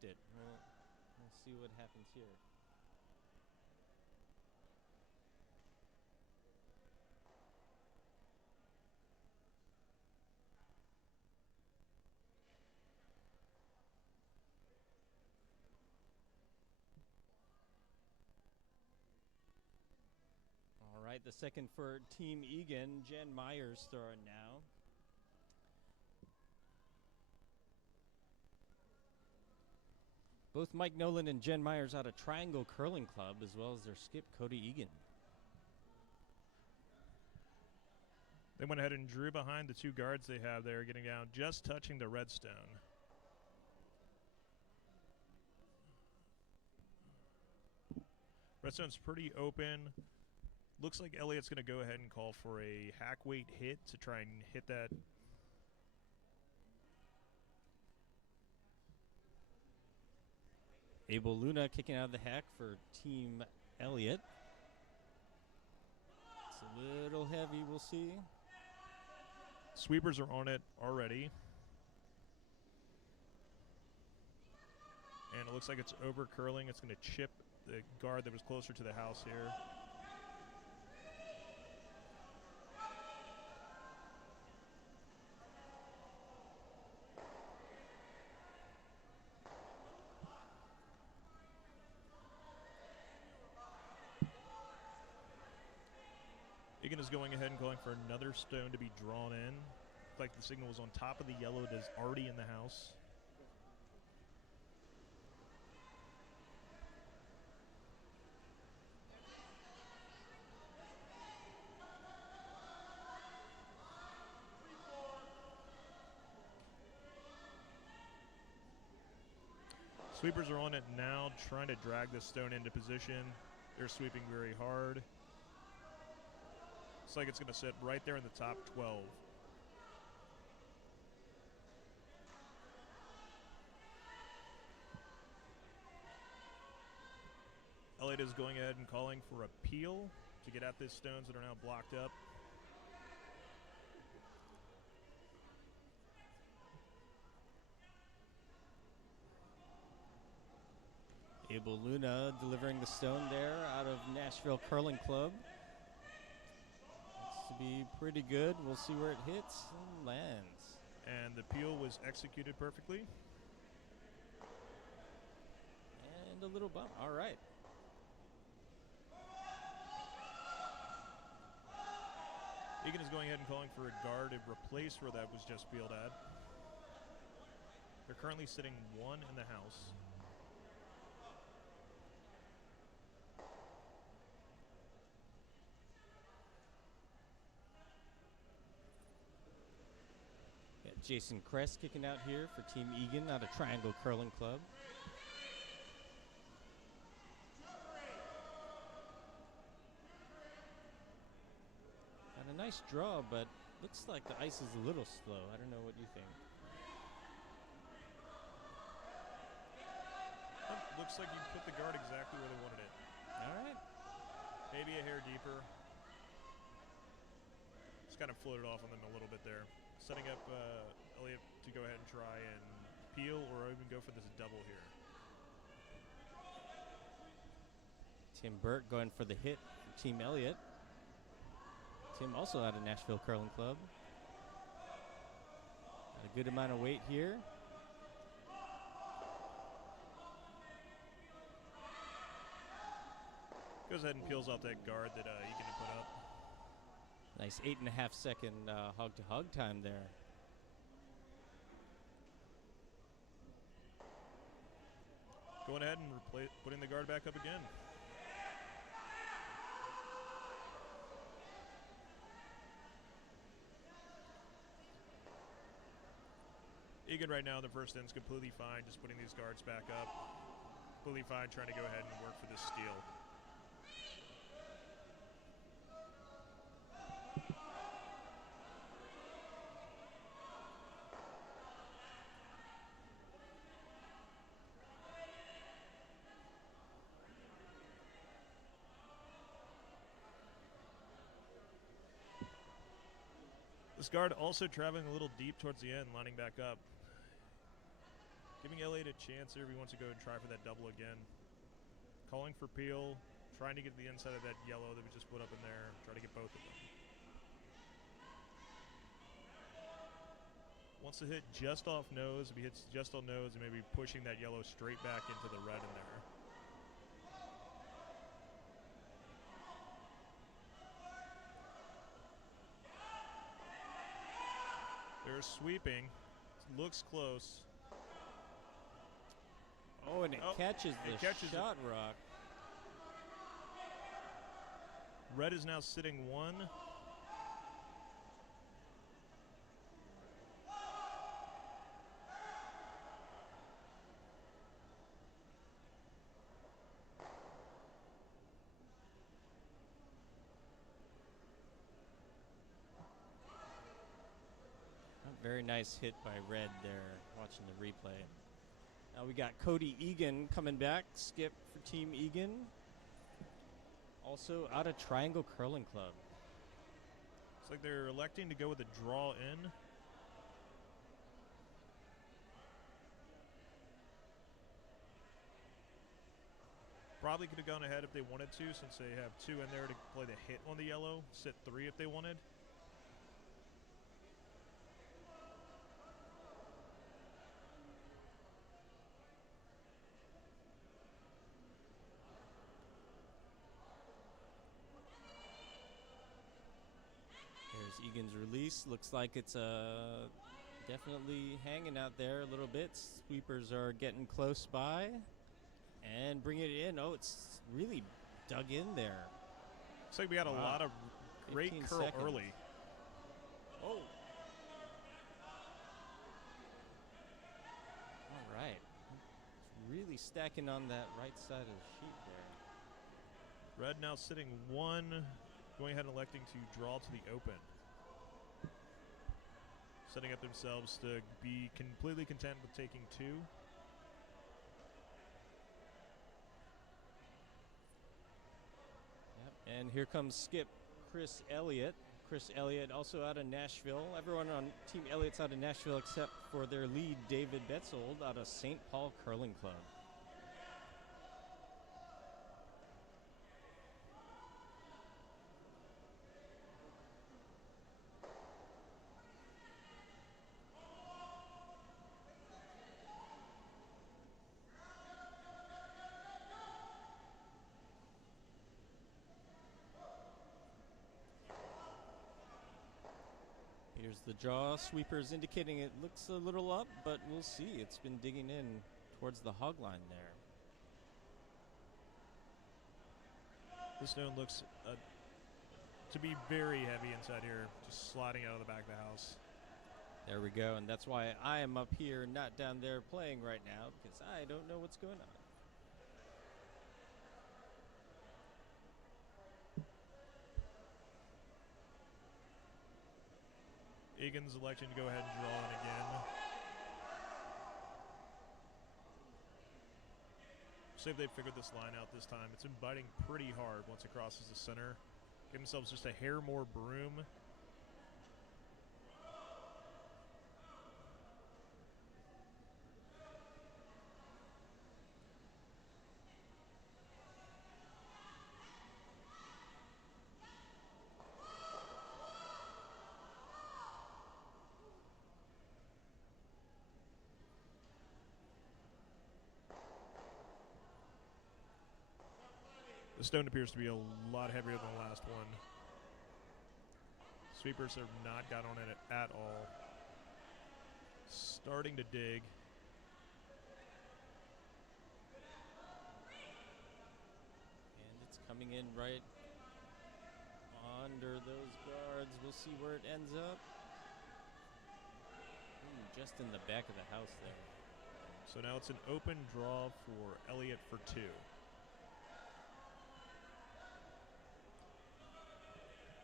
kept it. We'll see what happens here. All right, the second for Team Egan. Jen Myers throwing now. Both Mike Nolan and Jen Myers out of Triangle Curling Club, as well as their skip, Cody Egan. They went ahead and drew behind the two guards they have there, getting down, just touching the redstone. Redstone's pretty open. Looks like Elliott's going to go ahead and call for a hack weight hit to try and hit that. Abel Luna kicking out of the hack for Team Elliott. It's a little heavy, we'll see. Sweepers are on it already. And it looks like it's over curling. It's going to chip the guard that was closer to the house here. Egan is going ahead and calling for another stone to be drawn in. Looks like the signal was on top of the yellow that is already in the house. Sweepers are on it now, trying to drag this stone into position. They're sweeping very hard. Looks like it's going to sit right there in the top 12. Elliott is going ahead and calling for a peel to get at these stones that are now blocked up. Abel Luna delivering the stone there out of Nashville Curling Club. Looks to be pretty good. We'll see where it hits and lands. And the peel was executed perfectly. And a little bump. All right. Egan is going ahead and calling for a guard to replace where that was just peeled at. They're currently sitting one in the house. Got Jason Kress kicking out here for Team Egan out of Triangle Curling Club. Got a nice draw, but looks like the ice is a little slow. I don't know what you think. Looks like you put the guard exactly where they wanted it. All right. Maybe a hair deeper. Just kind of floated off on them a little bit there. Setting up Elliott to go ahead and try and peel or even go for this double here. Tim Burt going for the hit for Team Elliott. Tim also out of Nashville Curling Club. Got a good amount of weight here. Goes ahead and peels off that guard that Egan had put up. Nice 8.5 second hog-to-hog time there. Going ahead and putting the guard back up again. Egan right now, the first end's completely fine, just putting these guards back up. Completely fine, trying to go ahead and work for this steal. This guard also traveling a little deep towards the end, lining back up. Giving Elliott a chance here if he wants to go and try for that double again. Calling for Peel, trying to get the inside of that yellow that we just put up in there. Try to get both of them. Wants to hit just off nose. If he hits just on nose, and maybe pushing that yellow straight back into the red in there. They're sweeping. Looks close. Oh, and it catches the shot rock. Red is now sitting 1. Very nice hit by Red there, watching the replay. Now we got Cody Egan coming back, skip for Team Egan. Also out of Triangle Curling Club. Looks like they're electing to go with a draw in. Probably could have gone ahead if they wanted to, since they have 2 in there to play the hit on the yellow. Sit 3 if they wanted. Here's Egan's release. Looks like it's definitely hanging out there a little bit. Sweepers are getting close by and bringing it in. Oh, it's really dug in there. Looks like we got a lot of great curl seconds. early. Oh. All right. Really stacking on that right side of the sheet there. Red now sitting 1, going ahead and electing to draw to the open. Setting up themselves to be completely content with taking 2. Yep. And here comes skip Chris Elliott. Chris Elliott also out of Nashville. Everyone on Team Elliott's out of Nashville except for their lead, David Betzold, out of St. Paul Curling Club. Here's the draw. Sweepers indicating it looks a little up, but we'll see. It's been digging in towards the hog line there. The stone looks to be very heavy inside here, just sliding out of the back of the house. There we go, and that's why I am up here, not down there playing right now, because I don't know what's going on. Egan's electing to go ahead and draw in again. See if they figured this line out this time. It's been biting pretty hard once it crosses the center. Give themselves just a hair more broom. The stone appears to be a lot heavier than the last one. Sweepers have not got on it at all. Starting to dig. And it's coming in right under those guards. We'll see where it ends up. Ooh, just in the back of the house there. So now it's an open draw for Elliott for 2.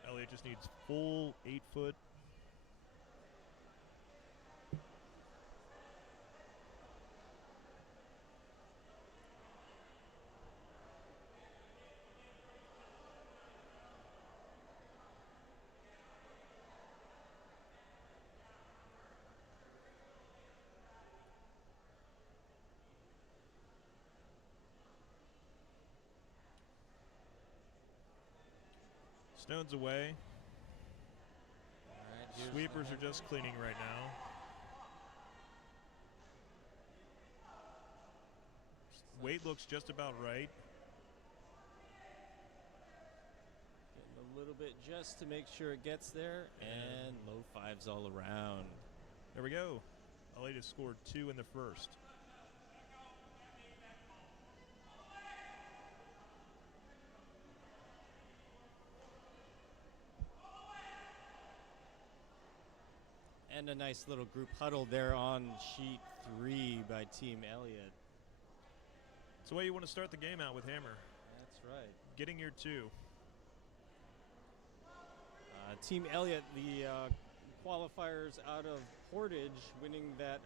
Elliott just needs full 8 foot. Stones away. All right, here's the Sweepers are handle. just cleaning right now. Weight looks just about right. Getting a little bit just to make sure it gets there, and low fives all around. There we go. Elliott has scored 2 in the first. And a nice little group huddle there on sheet 3 by Team Elliott. It's the way you want to start the game out with Hammer. That's right. Getting your 2. Team Elliott, the qualifiers out of Portage, winning that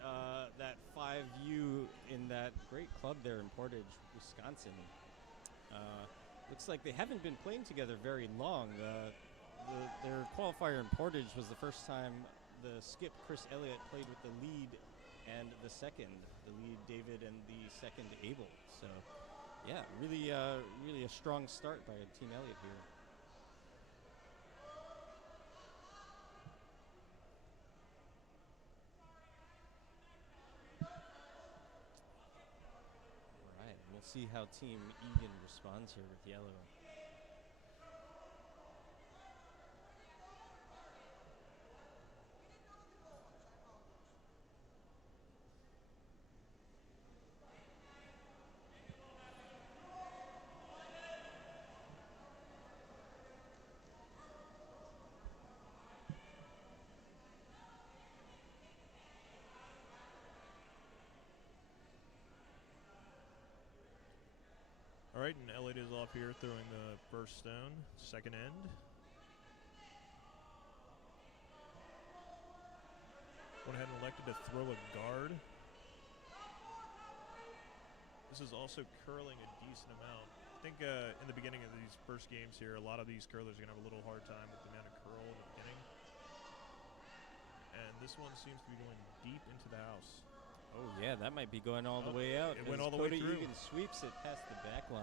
5U in that great club there in Portage, Wisconsin. Looks like they haven't been playing together very long. Their qualifier in Portage was the first time the skip, Chris Elliott, played with the lead and the second. The lead, David, and the second, Abel. So, yeah, really a strong start by Team Elliott here. We'll see how Team Egan responds here with yellow. All right, and Elliott is off here throwing the first stone, second end. Went ahead and elected to throw a guard. This is also curling a decent amount. I think in the beginning of these first games here, a lot of these curlers are going to have a little hard time with the amount of curl in the beginning. And this one seems to be going deep into the house. Oh, yeah, that might be going all the way out. It went all the way through. Egan sweeps it past the back line.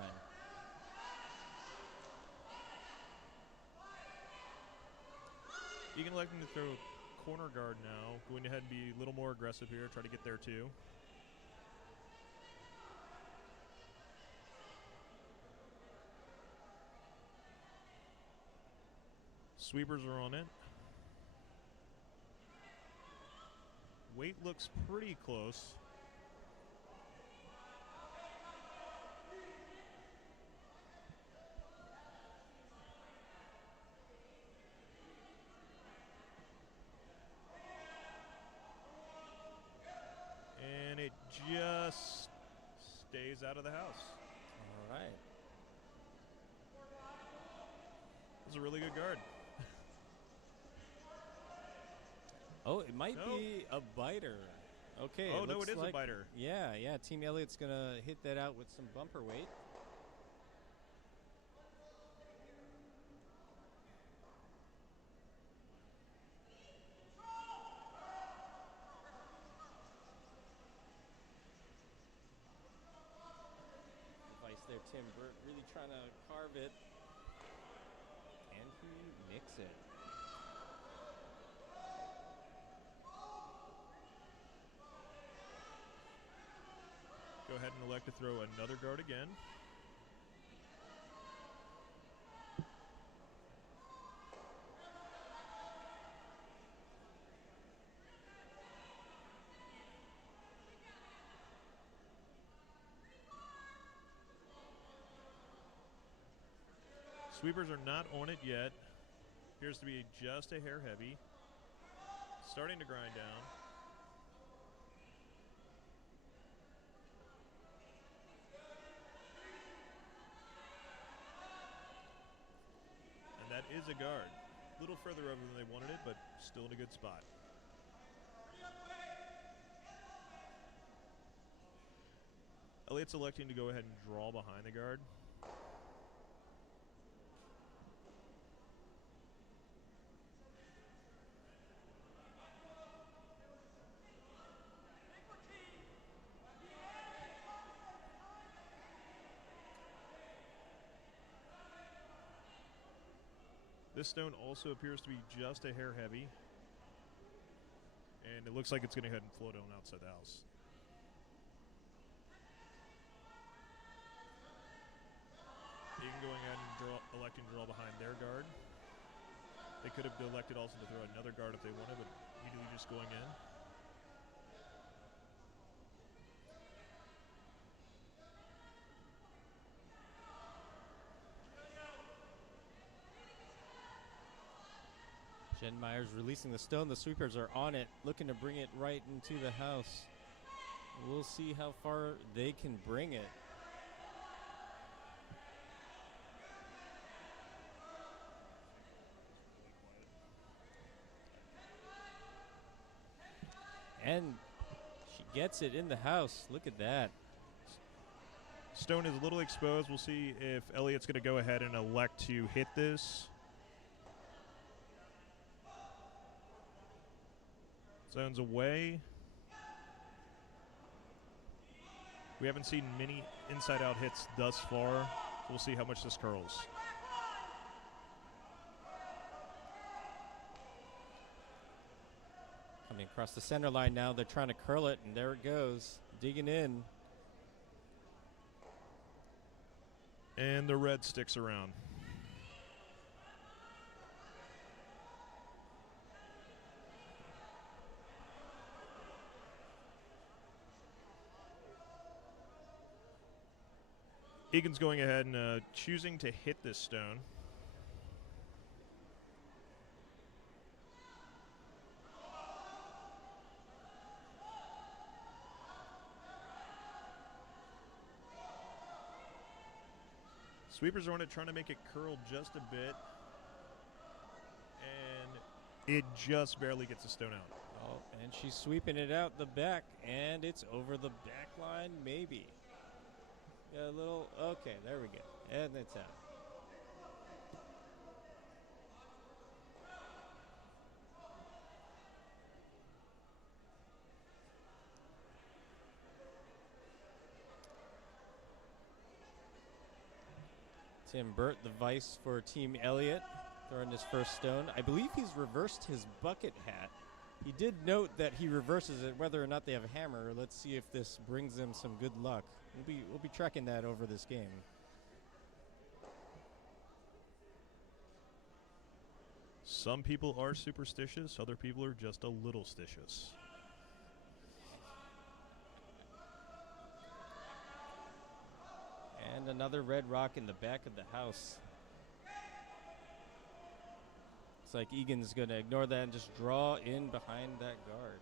Egan electing to throw corner guard now. Going ahead and be a little more aggressive here. Try to get there too. Sweepers are on it. Weight looks pretty close. And it just stays out of the house. All right. It was a really good guard. Oh, it might be a biter. Okay. Oh, no, it is like, a biter. Yeah. Team Elliott's going to hit that out with some bumper weight. Device there, Tim Burt, really trying to carve it. And he nicks it. Go ahead and elect to throw another guard again. Sweepers are not on it yet. Appears to be just a hair heavy. Starting to grind down. And that is a guard. A little further over than they wanted it, but still in a good spot. Elliott's electing to go ahead and draw behind the guard. this stone also appears to be just a hair heavy. And it looks like it's going to go ahead and float on outside the house. Egan going ahead and electing to draw behind their guard. They could have elected also to throw another guard if they wanted, but immediately just going in. Jen Myers releasing the stone. The sweepers are on it, looking to bring it right into the house. We'll see how far they can bring it. And she gets it in the house. Look at that. Stone is a little exposed. We'll see if Elliott's going to go ahead and elect to hit this. Zone's away. We haven't seen many inside-out hits thus far. So we'll see how much this curls. Coming across the center line now. They're trying to curl it, and there it goes. Digging in. And the red sticks around. Egan's going ahead and choosing to hit this stone. Sweepers are on it, trying to make it curl just a bit. And it just barely gets the stone out. Oh, and she's sweeping it out the back, and it's over the back line, maybe. A little, okay, there we go. And it's out. Tim Burt, the vice for Team Elliott, throwing his first stone. I believe he's reversed his bucket hat. He did note that he reverses it whether or not they have a hammer. Let's see if this brings them some good luck. We'll be tracking that over this game. Some people are superstitious, other people are just a little stitious. And another red rock in the back of the house. Looks like Egan's going to ignore that and just draw in behind that guard.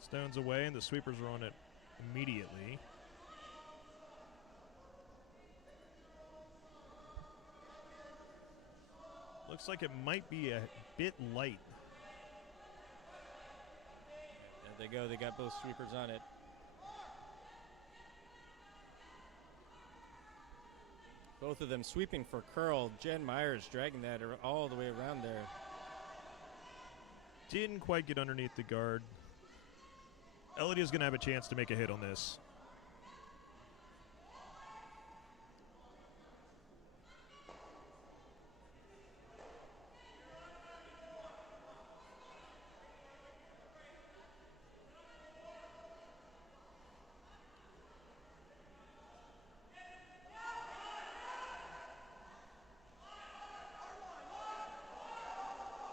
Stone's away, and the sweepers are on it immediately. Looks like it might be a bit light. There they go. They got both sweepers on it. Both of them sweeping for curl. Jen Myers dragging that all the way around there. Didn't quite get underneath the guard. Elliott is going to have a chance to make a hit on this.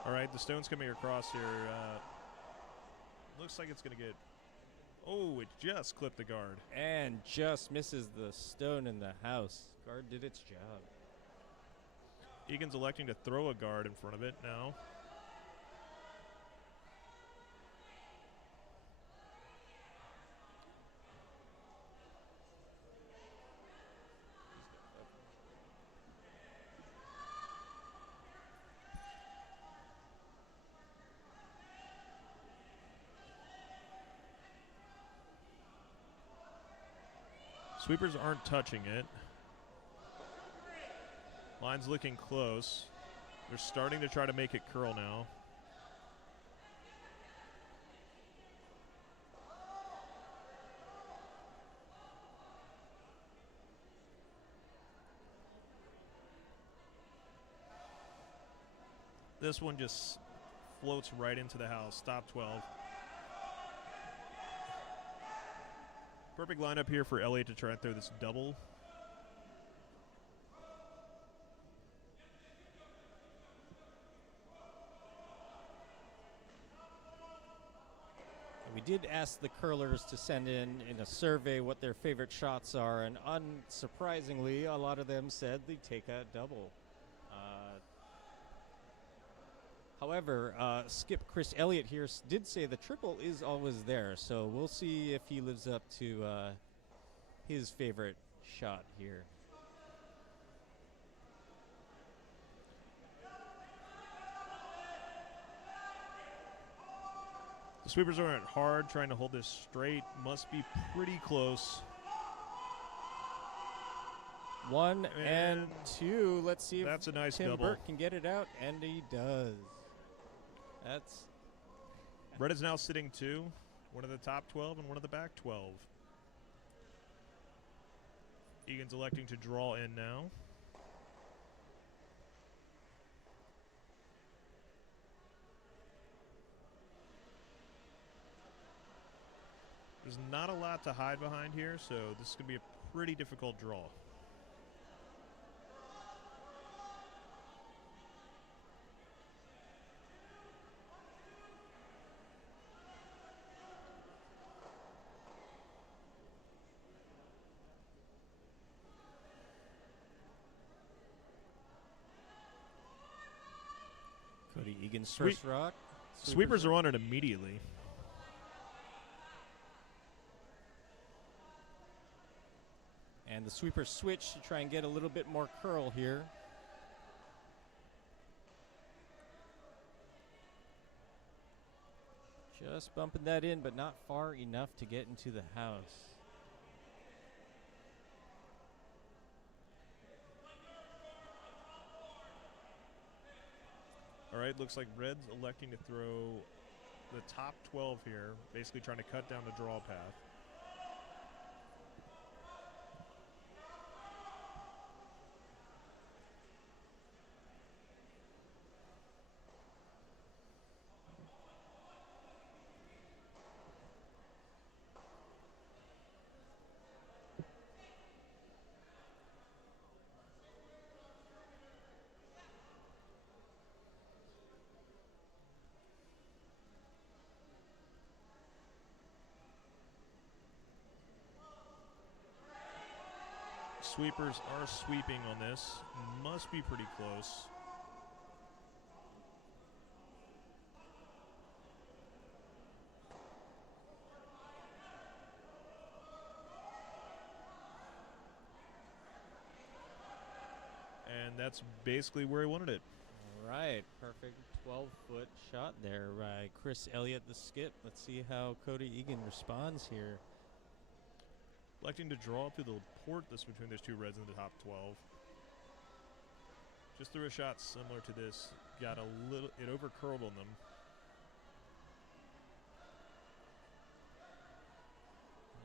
All right, the stone's coming across here. Looks like it's going to get... Oh, it just clipped the guard. And just misses the stone in the house. Guard did its job. Egan's electing to throw a guard in front of it now. Sweepers aren't touching it. Line's looking close. They're starting to try to make it curl now. This one just floats right into the house. Top 12. Perfect lineup here for Elliott to try and throw this double. We did ask the curlers to send in a survey what their favorite shots are, and unsurprisingly, a lot of them said they take a double. However, Skip Chris Elliott here did say the triple is always there, so we'll see if he lives up to his favorite shot here. The sweepers are at hard, trying to hold this straight. Must be pretty close. 1 and 2. Let's see that's if a nice Tim double. Burke can get it out, and he does. That's Red is now sitting 2. One of the top 12 and one of the back 12. Egan's electing to draw in now. There's not a lot to hide behind here, so this is going to be a pretty difficult draw. Cody Egan's first rock. Sweepers are on it immediately. And the sweepers switch to try and get a little bit more curl here. Just bumping that in, but not far enough to get into the house. All right, looks like Red's electing to throw the top 12 here, basically trying to cut down the draw path. Sweepers are sweeping on this. Must be pretty close. And that's basically where he wanted it. All right, perfect 12-foot shot there by Chris Elliott, the skip. Let's see how Cody Egan responds here. Electing to draw through the port that's between those two Reds in the top 12. Just threw a shot similar to this. Got a little, it over-curled on them.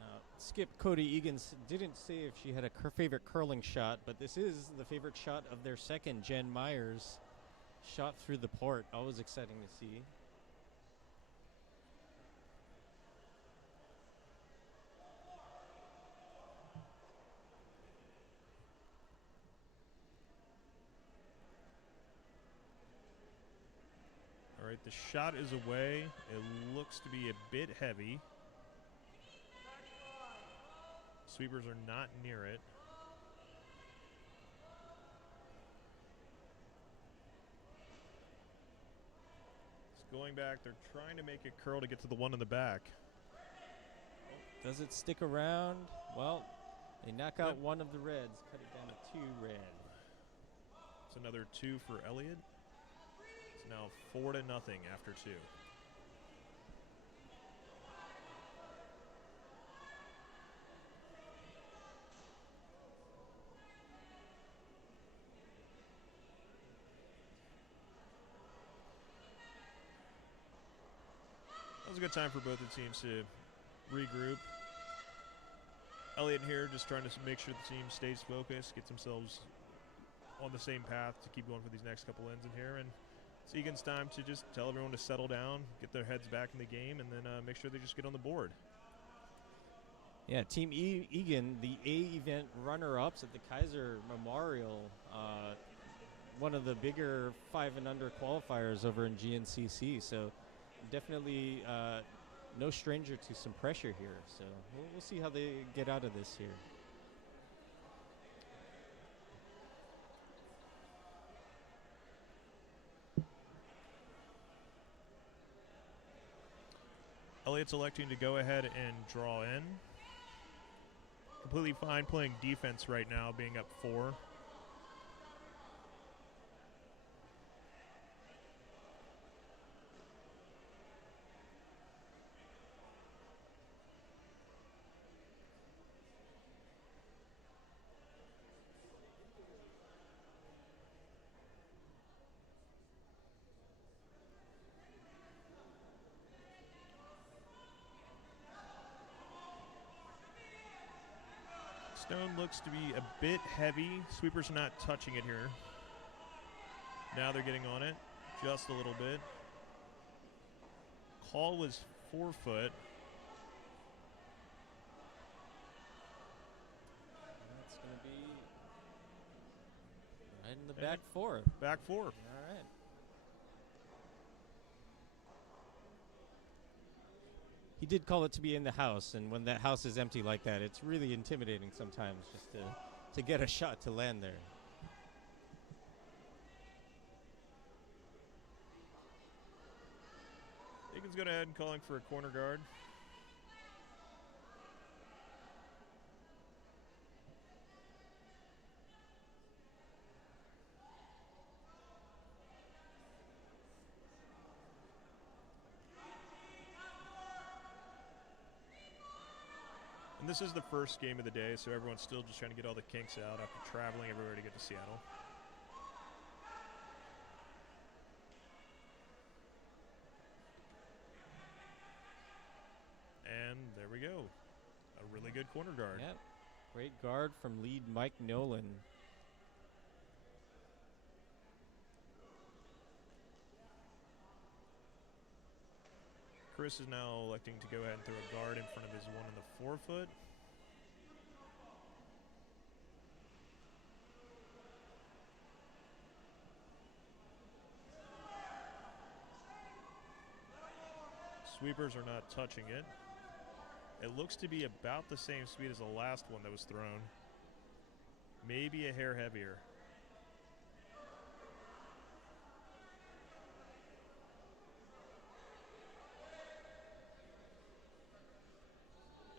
Now, skip Cody Egan didn't say if she had a favorite curling shot, but this is the favorite shot of their second, Jen Myers. Shot through the port. Always exciting to see. All right, the shot is away. It looks to be a bit heavy. Sweepers are not near it. It's going back. They're trying to make it curl to get to the one in the back. Does it stick around? Well, they knock out one of the Reds, cut it down to 2 red. It's another 2 for Elliott. It's now 4-0 after 2. That was a good time for both the teams to regroup. Elliott here just trying to make sure the team stays focused, gets themselves on the same path to keep going for these next couple ends in here. And It's Egan's time to just tell everyone to settle down, get their heads back in the game, and then make sure they just get on the board. Yeah, Team Egan, the A event runner-ups at the Kaiser Memorial, one of the bigger 5 and under qualifiers over in GNCC. So definitely no stranger to some pressure here. So we'll see how they get out of this here. Elliott's electing to go ahead and draw in. Completely fine playing defense right now, being up 4. Stone looks to be a bit heavy. Sweepers are not touching it here. Now they're getting on it just a little bit. Call was 4 foot. That's going to be right in the And back 4. Back 4. All right. He did call it to be in the house, and when that house is empty like that, it's really intimidating sometimes just to get a shot to land there. Egan's going ahead and calling for a corner guard. And this is the first game of the day, so everyone's still just trying to get all the kinks out after traveling everywhere to get to Seattle. And there we go. A really good corner guard. Yep. Great guard from lead Mike Nolan. Chris is now electing to go ahead and throw a guard in front of his 1 in the 4 foot. Sweepers are not touching it. It looks to be about the same speed as the last one that was thrown. Maybe a hair heavier.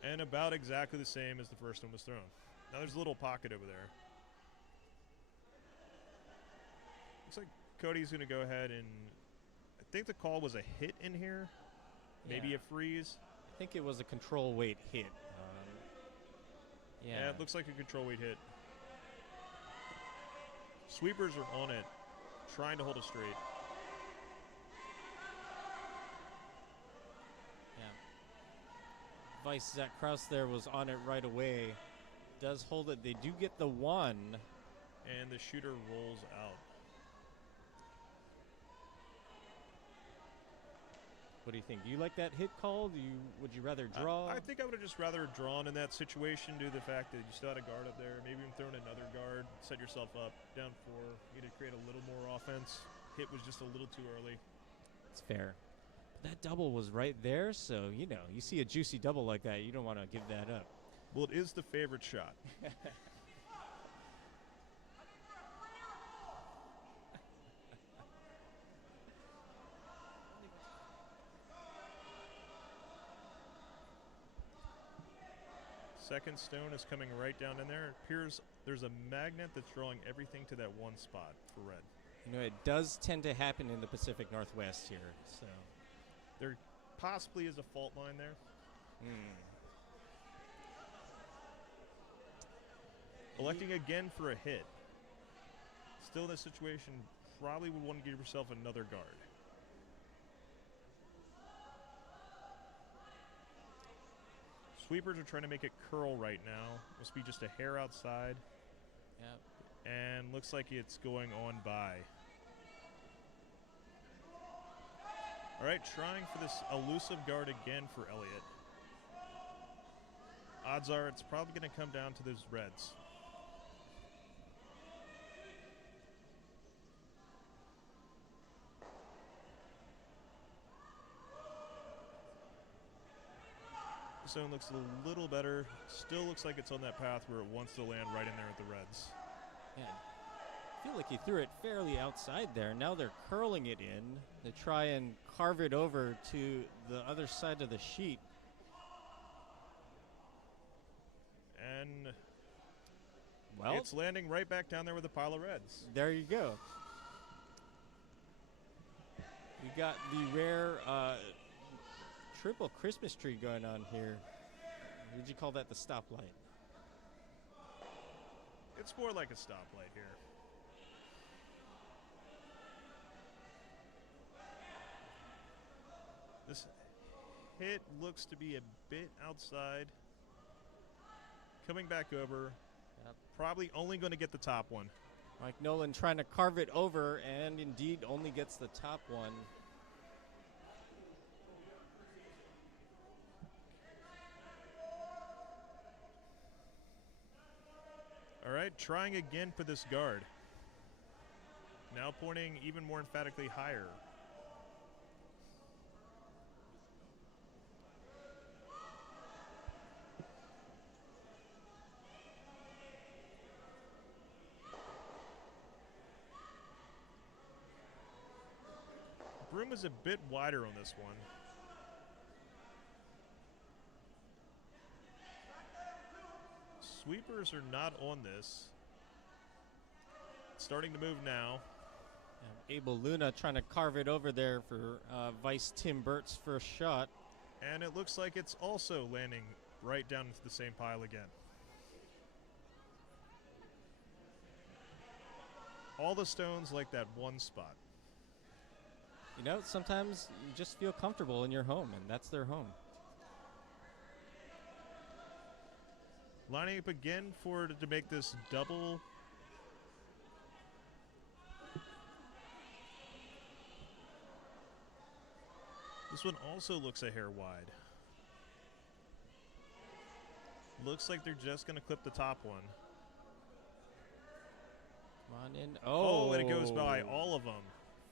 And about exactly the same as the first one was thrown. Now there's a little pocket over there. Looks like Cody's going to go ahead and... I think the call was a hit in here. Maybe Yeah. a freeze. I think it was a control weight hit. Yeah, it looks like a control weight hit. Sweepers are on it, trying to hold it straight. Vice Zach Kraus there was on it right away. Does hold it. They do get the 1. And the shooter rolls out. What do you think? Do you like that hit call? Would you rather draw? I think I would have just rather drawn in that situation due to the fact that you still had a guard up there. Maybe even thrown another guard, set yourself up, down 4. You need to create a little more offense. Hit was just a little too early. It's fair. But that double was right there, so, you see a juicy double like that, you don't want to give that up. Well, it is the favorite shot. Second stone is coming right down in there. It appears there's a magnet that's drawing everything to that 1 spot for red. It does tend to happen in the Pacific Northwest here, so. There possibly is a fault line there. Electing again for a hit. Still in this situation, probably would want to give yourself another guard. Sweepers are trying to make it curl right now. Must be just a hair outside. Yep. And looks like it's going on by. All right, trying for this elusive guard again for Elliott. Odds are it's probably going to come down to those reds. This zone looks a little better. Still looks like it's on that path where it wants to land right in there with the reds. Yeah. I feel like he threw it fairly outside there. Now they're curling it in to try and carve it over to the other side of the sheet. And well, it's landing right back down there with a pile of reds. There you go. We got the rare triple Christmas tree going on here. Would you call that the stoplight? It's more like a stoplight here. This hit looks to be a bit outside. Coming back over. Yep. Probably only going to get the top one. Mike Nolan trying to carve it over, and indeed only gets the top one. All right, trying again for this guard. Now pointing even more emphatically higher. Broom is a bit wider on this one. Sweepers are not on this. It's starting to move now. Abel Luna trying to carve it over there for Vice Tim Burt's first shot. And it looks like it's also landing right down into the same pile again. All the stones like that one spot. You know, sometimes you just feel comfortable in your home, and that's their home. Lining up again to make this double. This one also looks a hair wide. Looks like they're just going to clip the top one. Come on in. Oh, and it goes by all of them.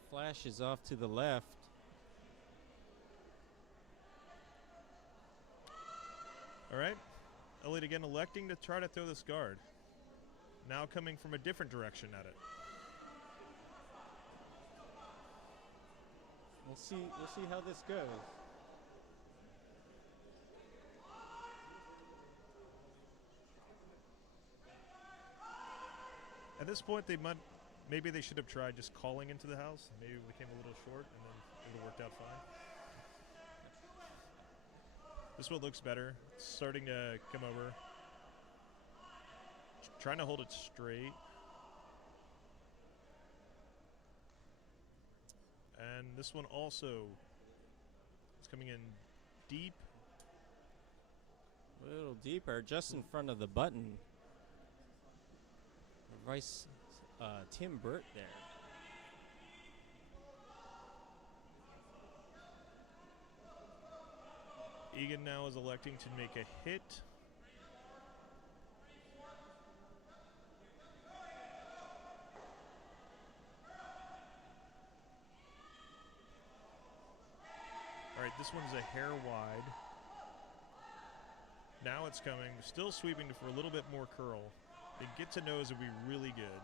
Flashes off to the left. All right. Elliott again electing to try to throw this guard. Now coming from a different direction at it. We'll see how this goes. At this point, maybe they should have tried just calling into the house. Maybe it became a little short, and then it would have worked out fine. This one looks better. It's starting to come over. Trying to hold it straight. And this one also is coming in deep. A little deeper, just in front of the button. Vice Tim Burt there. Egan now is electing to make a hit. All right, this one's a hair wide. Now it's coming, still sweeping for a little bit more curl. They get to nose would be really good.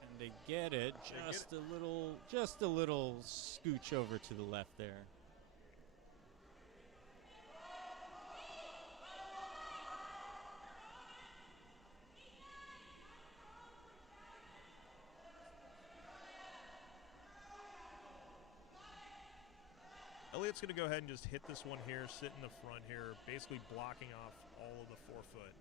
And they get it, just a little scooch over to the left there. Elliott's going to go ahead and just hit this one here, sit in the front here, basically blocking off all of the forefoot.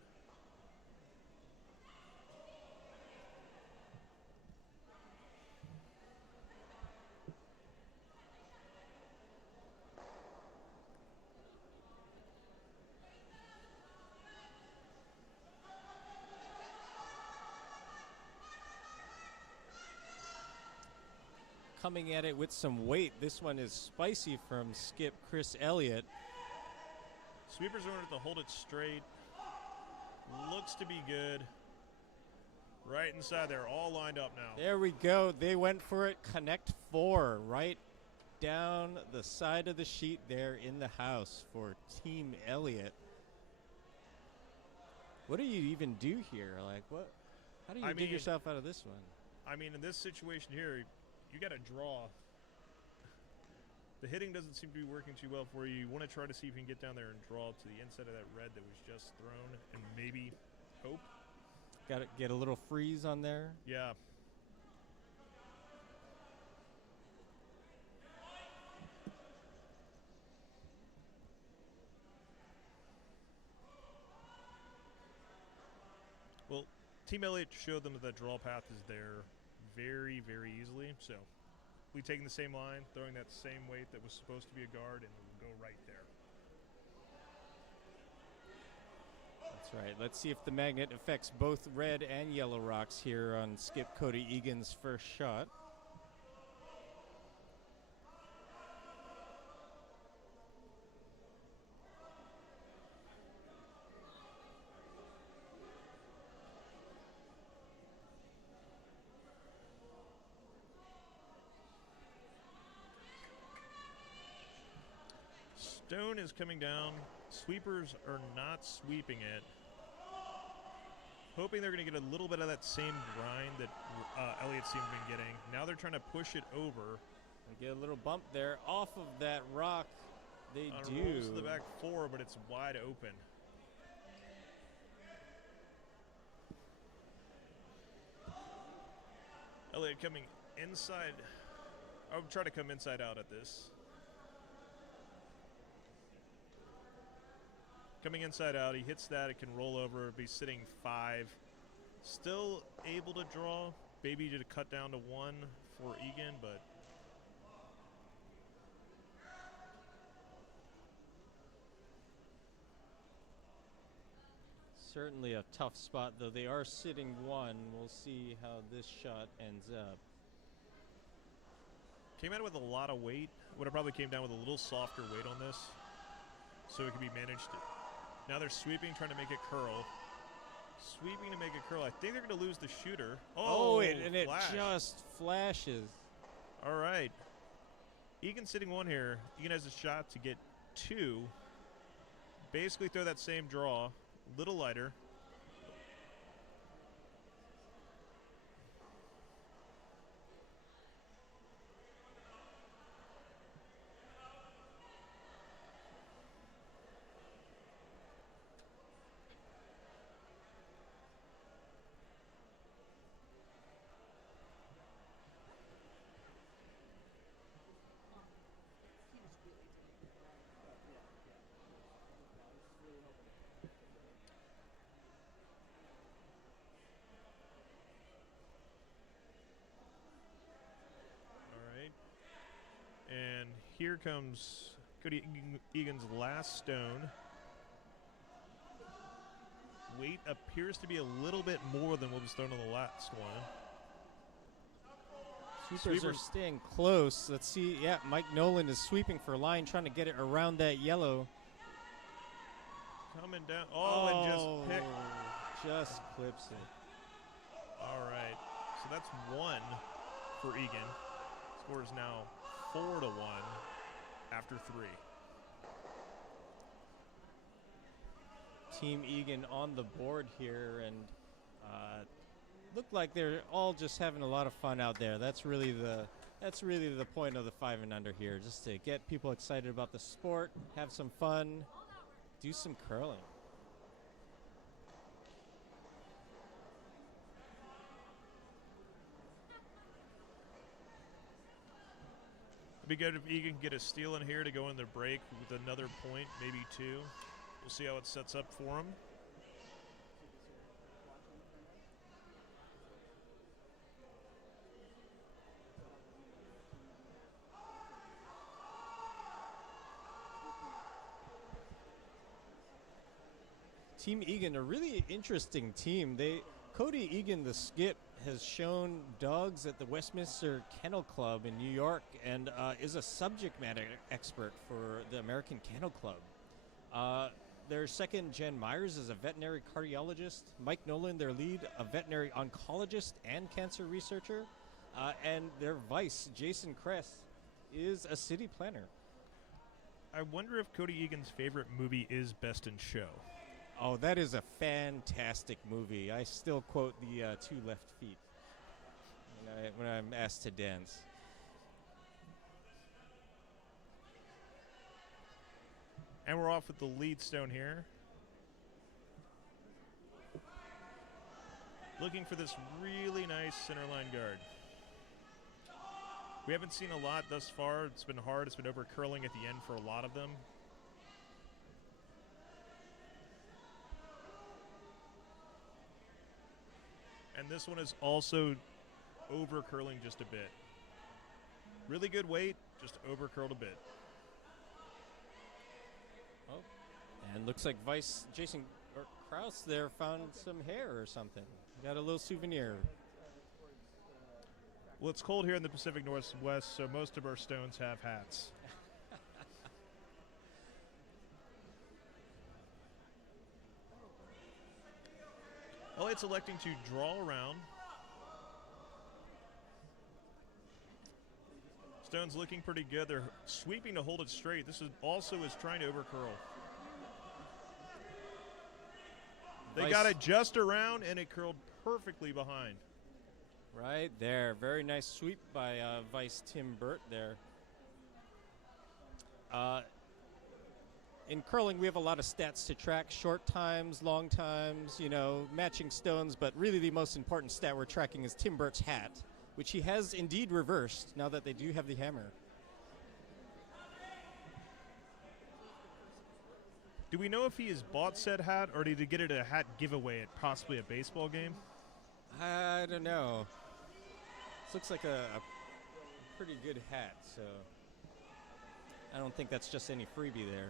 coming at it with some weight. This one is spicy from skip Chris Elliott. Sweepers ordered to hold it straight. Looks to be good. Right inside there, all lined up now. There we go. They went for it. Connect 4 right down the side of the sheet there in the house for Team Elliott. What do you even do here? Like, what? How do you dig yourself out of this one? I mean, in this situation here, you got to draw. The hitting doesn't seem to be working too well for you. You want to try to see if you can get down there and draw to the inside of that red that was just thrown and maybe hope. Got to get a little freeze on there. Yeah. Well, Team Elliott showed them that the draw path is there very, very easily. So we taking the same line, throwing that same weight that was supposed to be a guard, and we'll go right there. That's right. Let's see if the magnet affects both red and yellow rocks here on skip Cody Egan's first shot. Stone is coming down. Sweepers are not sweeping it. Hoping they're going to get a little bit of that same grind that Elliott seemed to be getting. Now they're trying to push it over. They get a little bump there off of that rock. They do. Rolls to the back 4, but it's wide open. Elliott coming inside. I would try to come inside out at this. Coming inside out, he hits that, it can roll over, be sitting 5. Still able to draw, maybe to cut down to 1 for Egan, but certainly a tough spot, though. They are sitting 1. We'll see how this shot ends up. Came out with a lot of weight. Would have probably came down with a little softer weight on this, so it could be managed. Now they're sweeping, trying to make it curl. Sweeping to make it curl. I think they're going to lose the shooter. Oh, and it just flashes. All right. Egan sitting 1 here. Egan has a shot to get 2. Basically throw that same draw. Little lighter. And here comes Cody Egan's last stone. Weight appears to be a little bit more than what was thrown on the last one. Sweepers are staying close. Let's see. Yeah, Mike Nolan is sweeping for a line, trying to get it around that yellow. Coming down. Oh, and just pick. Just clips it. All right. So that's 1 for Egan. Score is now 4-1 after 3. Team Egan on the board here, and look like they're all just having a lot of fun out there. That's really the point of the 5 and under here, just to get people excited about the sport, have some fun, do some curling. It'd be good if Egan can get a steal in here to go in the break with another point, maybe 2. We'll see how it sets up for him. Team Egan, a really interesting team. They Cody Egan, the skip, has shown dogs at the Westminster Kennel Club in New York and is a subject matter expert for the American Kennel Club. Their second, Jen Myers, is a veterinary cardiologist. Mike Nolan, their lead, a veterinary oncologist and cancer researcher. And their vice, Jason Kress, is a city planner. I wonder if Cody Egan's favorite movie is Best in Show. Oh, that is a fantastic movie. I still quote the two left feet when I'm asked to dance. And we're off with the lead stone here. Looking for this really nice centerline guard. We haven't seen a lot thus far. It's been hard. It's been over curling at the end for a lot of them. And this one is also over curling just a bit. Really good weight, just over curled a bit. Oh, and looks like Vice Jason Krause there found some hair or something. Got a little souvenir. Well, it's cold here in the Pacific Northwest, so most of our stones have hats. Elliott's electing to draw around. Stone's looking pretty good. They're sweeping to hold it straight. This is also is trying to overcurl. They got it just around, and it curled perfectly behind. Right there. Very nice sweep by Vice Tim Burt there. In curling, we have a lot of stats to track. Short times, long times, matching stones. But really the most important stat we're tracking is Tim Burt's hat, which he has indeed reversed now that they do have the hammer. Do we know if he has bought said hat, or did he get it at a hat giveaway at possibly a baseball game? I don't know. This looks like a pretty good hat, so I don't think that's just any freebie there.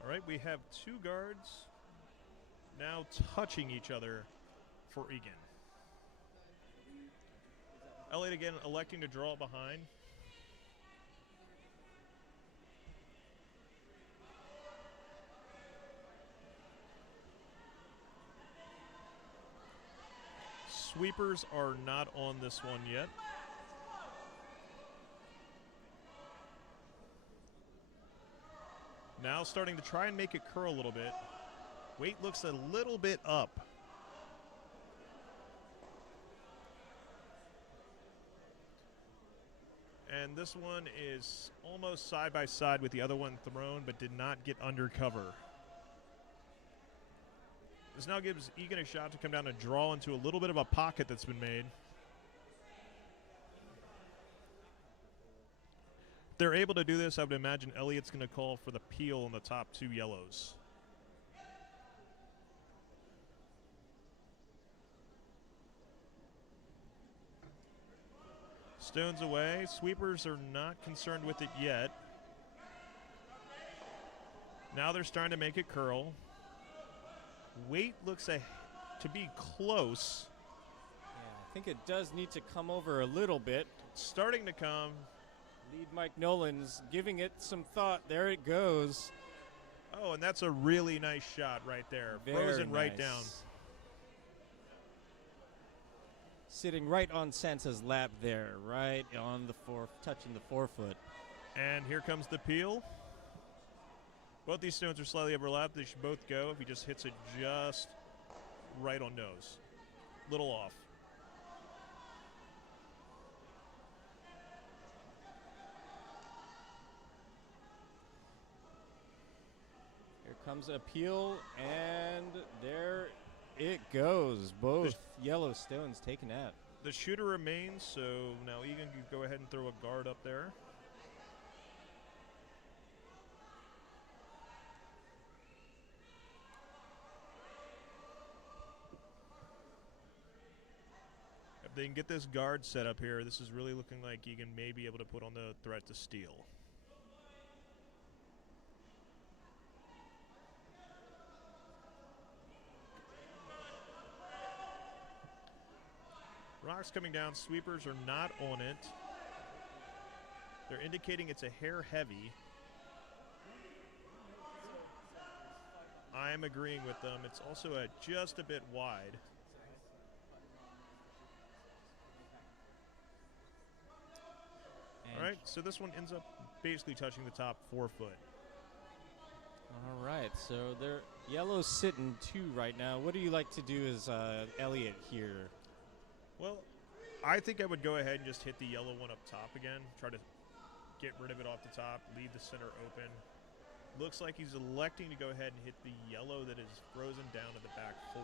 All right, we have two guards now touching each other for Egan. Elliott again electing to draw it behind. Sweepers are not on this one yet. Now starting to try and make it curl a little bit. Weight looks a little bit up. And this one is almost side by side with the other one thrown, but did not get under cover. This now gives Egan a shot to come down and draw into a little bit of a pocket that's been made. If they're able to do this, I would imagine Elliott's going to call for the peel on the top two yellows. Stones away. Sweepers are not concerned with it yet. Now they're starting to make it curl. Weight looks to be close. Yeah, I think it does need to come over a little bit. It's starting to come. Lead Mike Nolan's giving it some thought. There it goes. Oh, and that's a really nice shot right there. Very Frozen right nice. down. Sitting right on Santa's lap there, right on the touching the forefoot. And here comes the peel. Both these stones are slightly overlapped. They should both go if he just hits it just right on nose. Little off. Here comes a peel, and there it goes. Both yellow stones taken out. The shooter remains, so now Egan can go ahead and throw a guard up there. If they can get this guard set up here, this is really looking like Egan may be able to put on the threat to steal. box coming down. Sweepers are not on it. They're indicating it's a hair heavy. I'm agreeing with them. It's also just a bit wide. All right, so this one ends up basically touching the top 4 foot. All right, so they're yellow's sitting 2 right now. What do you like to do as Elliott here? Well, I think I would go ahead and just hit the yellow one up top again. Try to get rid of it off the top, leave the center open. Looks like he's electing to go ahead and hit the yellow that is frozen down to the back 4.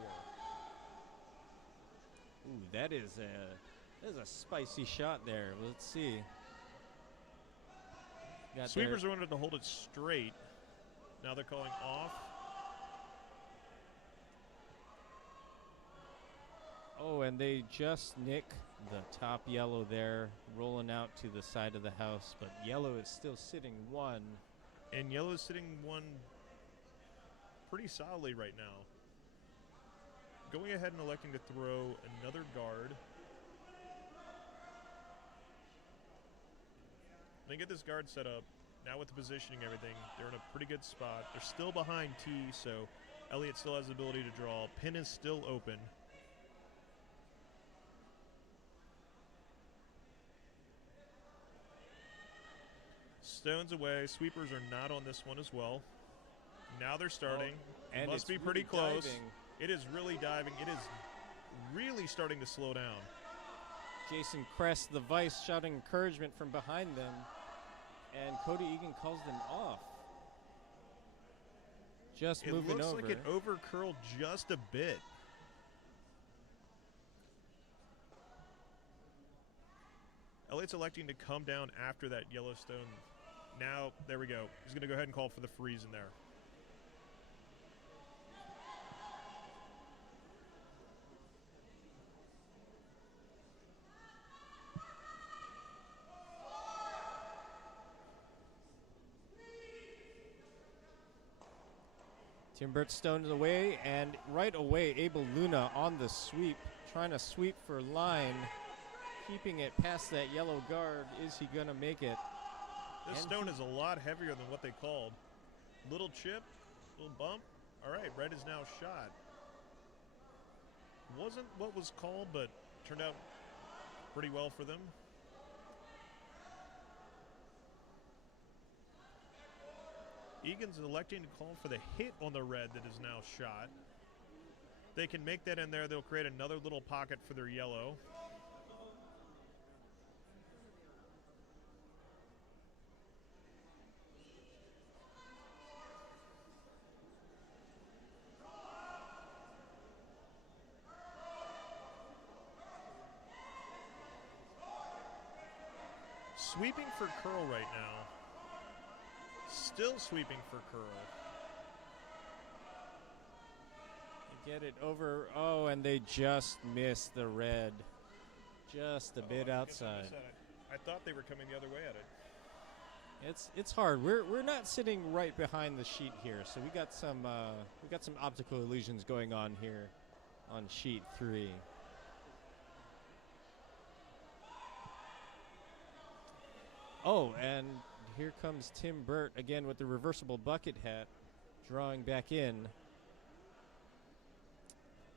Ooh, that is a spicy shot there. Let's see. Sweepers are wanted to hold it straight. Now they're calling off. Oh, and they just nick the top yellow there, rolling out to the side of the house. But yellow is still sitting 1. And yellow is sitting 1 pretty solidly right now. Going ahead and electing to throw another guard. They get this guard set up. Now with the positioning and everything, they're in a pretty good spot. They're still behind T, so Elliott still has the ability to draw. Pin is still open. Stones away. Sweepers are not on this one as well. Now they're starting. Oh, and must be really pretty close. diving. It is really diving. It is really starting to slow down. Jason Kress, the vice, shouting encouragement from behind them. And Cody Egan calls them off. Just moving over. It looks like it over-curled just a bit. Elliott's electing to come down after that Yellowstone. Now, there we go. He's going to go ahead and call for the freeze in there. Tim Burt Stone away, and right away, Abel Luna on the sweep, trying to sweep for line, keeping it past that yellow guard. Is he going to make it? This stone is a lot heavier than what they called. Little chip, little bump. All right, red is now shot. Wasn't what was called, but turned out pretty well for them. Egan's electing to call for the hit on the red that is now shot. They can make that in there. They'll create another little pocket for their yellow. Sweeping for curl right now. Still sweeping for curl. They get it over. Oh, and they just missed the red. Just a bit outside. I thought they were coming the other way at it. It's hard. We're not sitting right behind the sheet here, so we got some optical illusions going on here on sheet 3. Oh, and here comes Tim Burt again with the reversible bucket hat, drawing back in.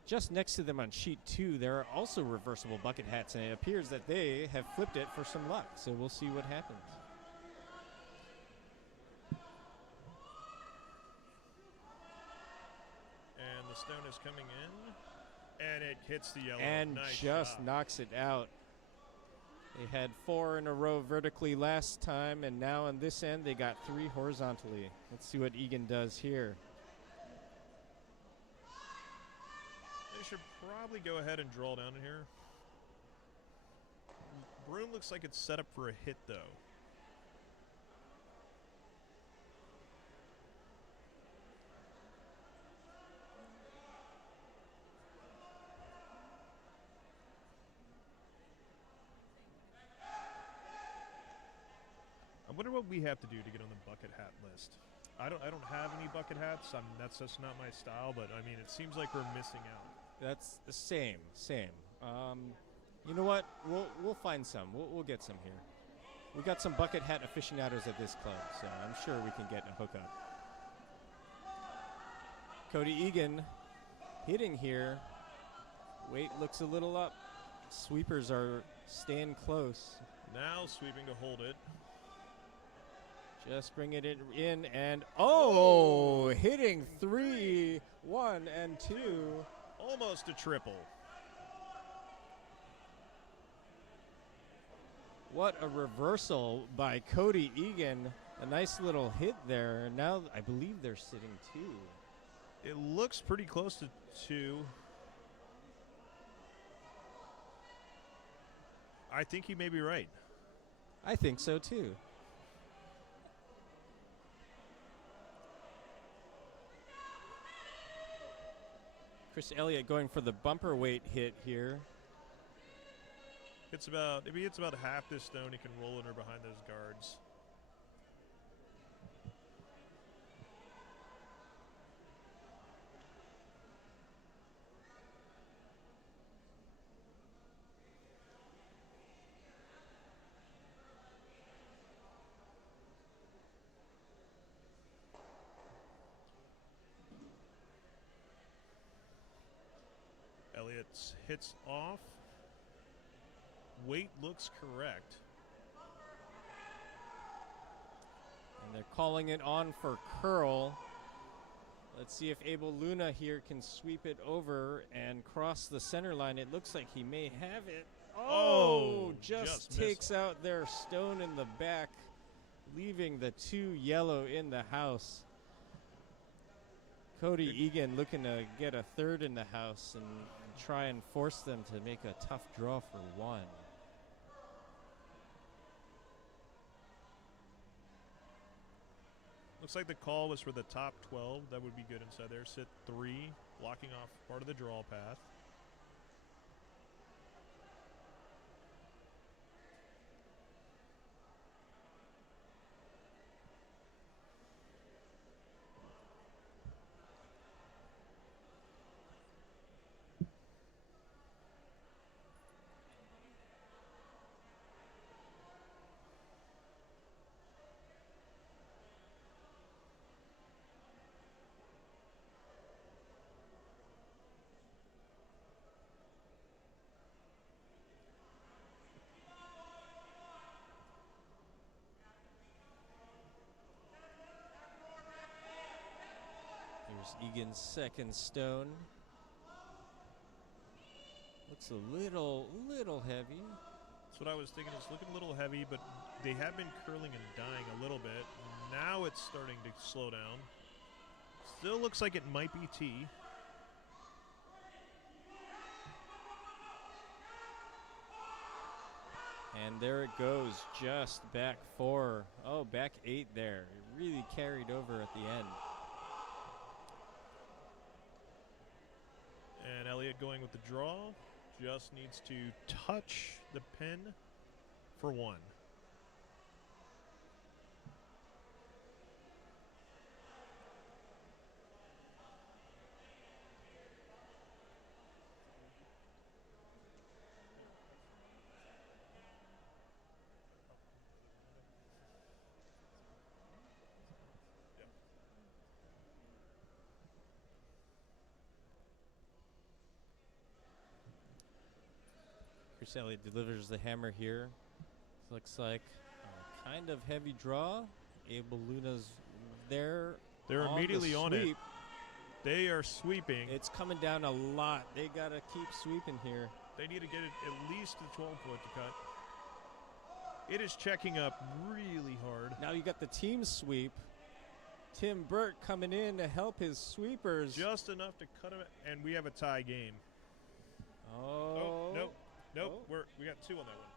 Just next to them on sheet 2, there are also reversible bucket hats, and it appears that they have flipped it for some luck. So we'll see what happens. And the stone is coming in, and it hits the yellow. And nice just shot. knocks it out. They had 4 in a row vertically last time, and now on this end they got 3 horizontally. Let's see what Egan does here. They should probably go ahead and draw down in here. Broom looks like it's set up for a hit, though. I wonder what we have to do to get on the bucket hat list. I don't have any bucket hats. That's just not my style. But I mean, it seems like we're missing out. That's the same. You know what? We'll find some. We'll get some here. We got some bucket hat aficionados at this club, so I'm sure we can get a hookup. Cody Egan hitting here. Weight looks a little up. Sweepers are staying close. Now sweeping to hold it. Just bring it in and hitting 3, 1, and 2. Almost a triple. What a reversal by Cody Egan. A nice little hit there. Now I believe they're sitting 2. It looks pretty close to 2. I think he may be right. I think so too. Chris Elliott going for the bumper weight hit here. It's about, if he hits about half this stone, he can roll under behind those guards. Elliott's hits off. Weight looks correct. And they're calling it on for curl. Let's see if Abel Luna here can sweep it over and cross the center line. It looks like he may have it. Just takes out their stone in the back, leaving the 2 yellow in the house. Cody Egan looking to get a 3rd in the house and try and force them to make a tough draw for 1. Looks like the call was for the top 12. That would be good inside there. Sit 3, blocking off part of the draw path. Here's Egan's 2nd stone. Looks a little heavy. That's what I was thinking. It's looking a little heavy, but they have been curling and dying a little bit. Now it's starting to slow down. Still looks like it might be T. And there it goes, just back 4. Oh, back 8 there. It really carried over at the end. And Elliott going with the draw. Just needs to touch the pin for 1. Chris Elliott delivers the hammer here. Looks like a kind of heavy draw. Abel Luna's there. They're immediately on it. Sweep. They are sweeping. It's coming down a lot. They got to keep sweeping here. They need to get it at least to the 12-foot to cut. It is checking up really hard. Now you got the team sweep. Tim Burt coming in to help his sweepers. Just enough to cut him, and we have a tie game. Oh. Nope. Oh. We got 2 on that one.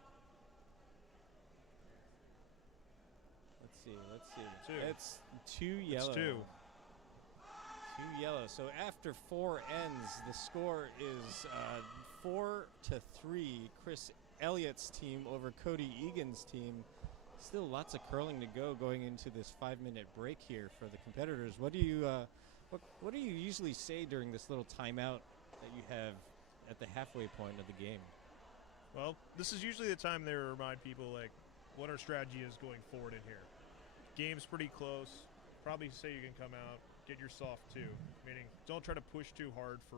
Let's see. 2. It's 2 yellow. It's 2. 2 yellow. So after 4 ends, the score is 4-3. Chris Elliott's team over Cody Egan's team. Still lots of curling to go going into this 5-minute break here for the competitors. What do you what do you usually say during this little timeout that you have at the halfway point of the game? Well, this is usually the time they remind people like what our strategy is going forward in here. Game's pretty close. Probably say you can come out, get your soft two. Meaning, don't try to push too hard for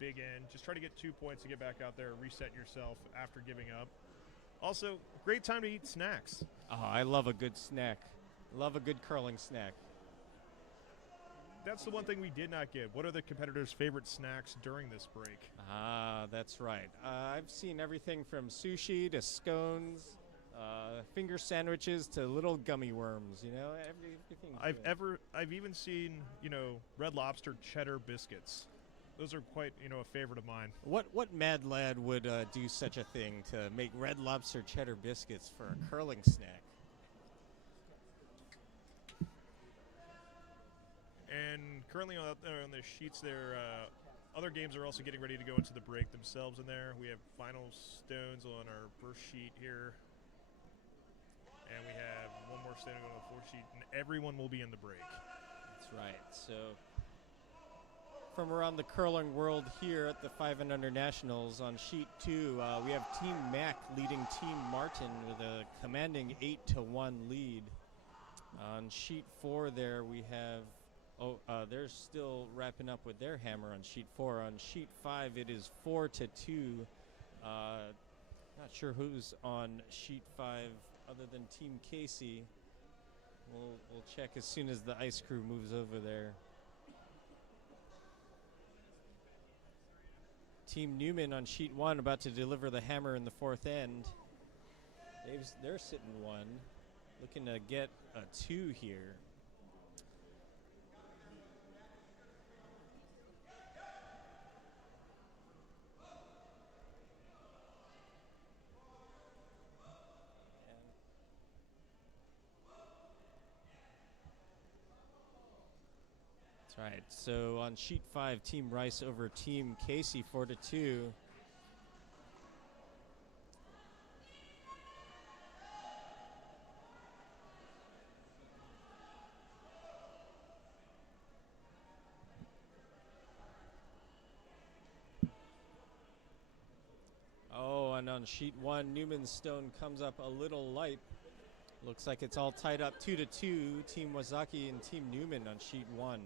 big end. Just try to get 2 points to get back out there, reset yourself after giving up. Also, great time to eat snacks. Oh, I love a good snack. Love a good curling snack. That's the one thing we did not get. What are the competitors' favorite snacks during this break? Ah, that's right. I've seen everything from sushi to scones, finger sandwiches to little gummy worms. You know, everything. I've even seen, Red Lobster cheddar biscuits. Those are quite, a favorite of mine. What mad lad would do such a thing to make Red Lobster cheddar biscuits for a curling snack? And currently on the sheets there, other games are also getting ready to go into the break themselves in there. We have final stones on our first sheet here. And we have one more stone on the fourth sheet, and everyone will be in the break. That's right. So from around the curling world here at the 5 and Under Nationals on sheet 2, we have Team Mac leading Team Martin with a commanding 8-1 lead. On sheet 4 there we have they're still wrapping up with their hammer on sheet 4. On sheet 5, it is 4-2. Not sure who's on sheet 5 other than Team Casey. We'll check as soon as the ice crew moves over there. Team Newman on sheet 1 about to deliver the hammer in the fourth end. They're sitting 1, looking to get a 2 here. Right, so on sheet 5, Team Rice over Team Casey, 4-2. Oh, and on sheet 1, Newman's stone comes up a little light. Looks like it's all tied up 2-2, Team Wazaki and Team Newman on sheet 1.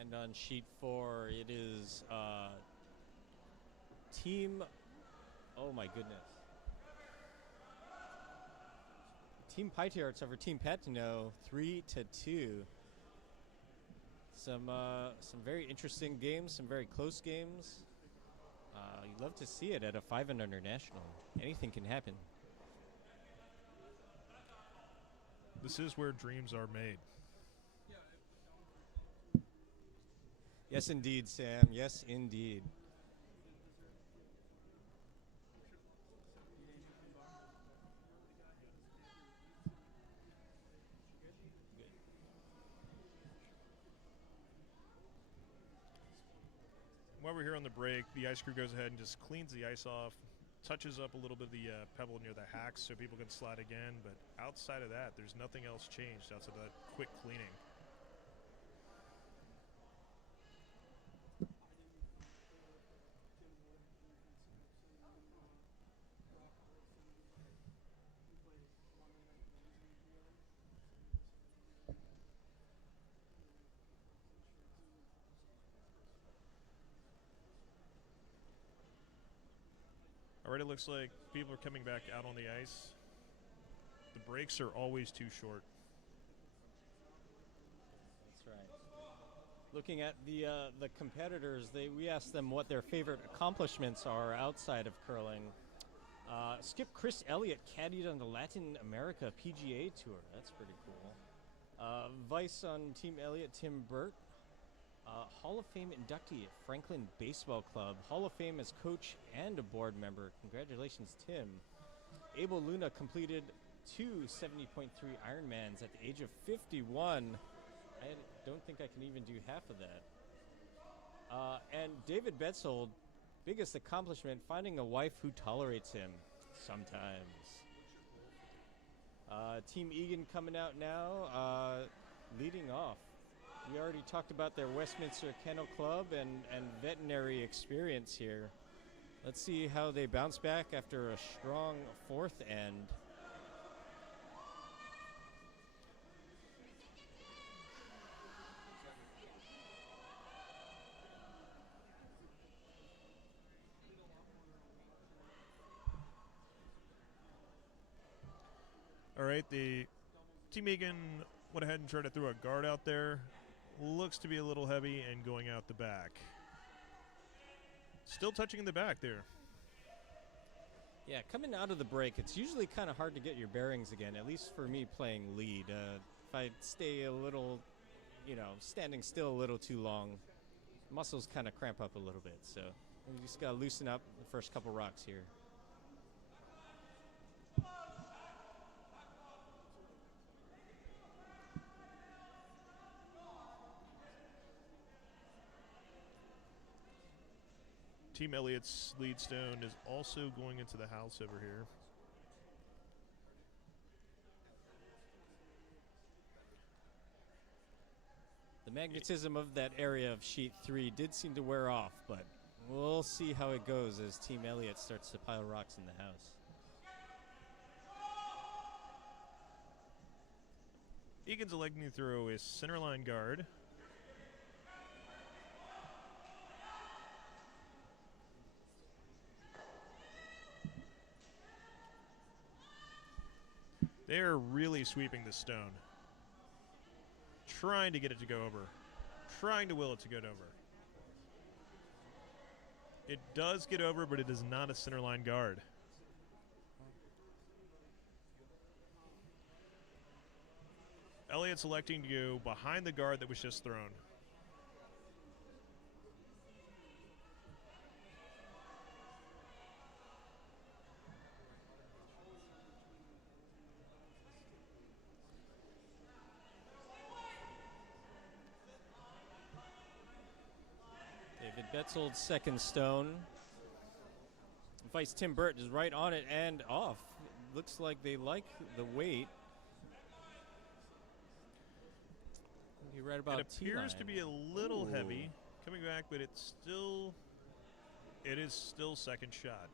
And on sheet 4, it is Team... Oh, my goodness. Team Pitearts over Team Patino, 3-2. Some very interesting games, some very close games. You'd love to see it at a 5 and Under National. Anything can happen. This is where dreams are made. Yes, indeed, Sam. Yes, indeed. While we're here on the break, the ice crew goes ahead and just cleans the ice off, touches up a little bit of the pebble near the hacks so people can slide again. But outside of that, there's nothing else changed outside of that quick cleaning. Already looks like people are coming back out on the ice. The breaks are always too short. That's right. Looking at the competitors, we asked them what their favorite accomplishments are outside of curling. Skip Chris Elliott caddied on the Latin America PGA Tour. That's pretty cool. Vice on Team Elliott, Tim Burt. Hall of Fame inductee at Franklin Baseball Club. Hall of Fame as coach and a board member. Congratulations, Tim. Abel Luna completed 2 70.3 Ironmans at the age of 51. I don't think I can even do half of that. And David Betzold Biggest accomplishment, finding a wife who tolerates him sometimes. Team Egan coming out now, leading off. We already talked about their Westminster Kennel Club and veterinary experience here. Let's see how they bounce back after a strong fourth end. All right, the Team Egan went ahead and tried to throw a guard out there. Looks to be a little heavy and going out the back. Still touching in the back there. Yeah, coming out of the break, it's usually kind of hard to get your bearings again, at least for me playing lead. If I stay a little, standing still a little too long, muscles kind of cramp up a little bit. So we just got to loosen up the first couple rocks here. Team Elliott's lead stone is also going into the house over here. The magnetism of that area of sheet 3 did seem to wear off, but we'll see how it goes as Team Elliott starts to pile rocks in the house. Egan's electing to throw a centerline guard. They're really sweeping the stone. Trying to get it to go over. Trying to will it to get over. It does get over, but it is not a centerline guard. Elliott's electing to go behind the guard that was just thrown. David Betzold's second stone. Vice Tim Burt is right on it and off. Looks like they like the weight. You're right about it appears to be a little heavy coming back, but it is still second shot.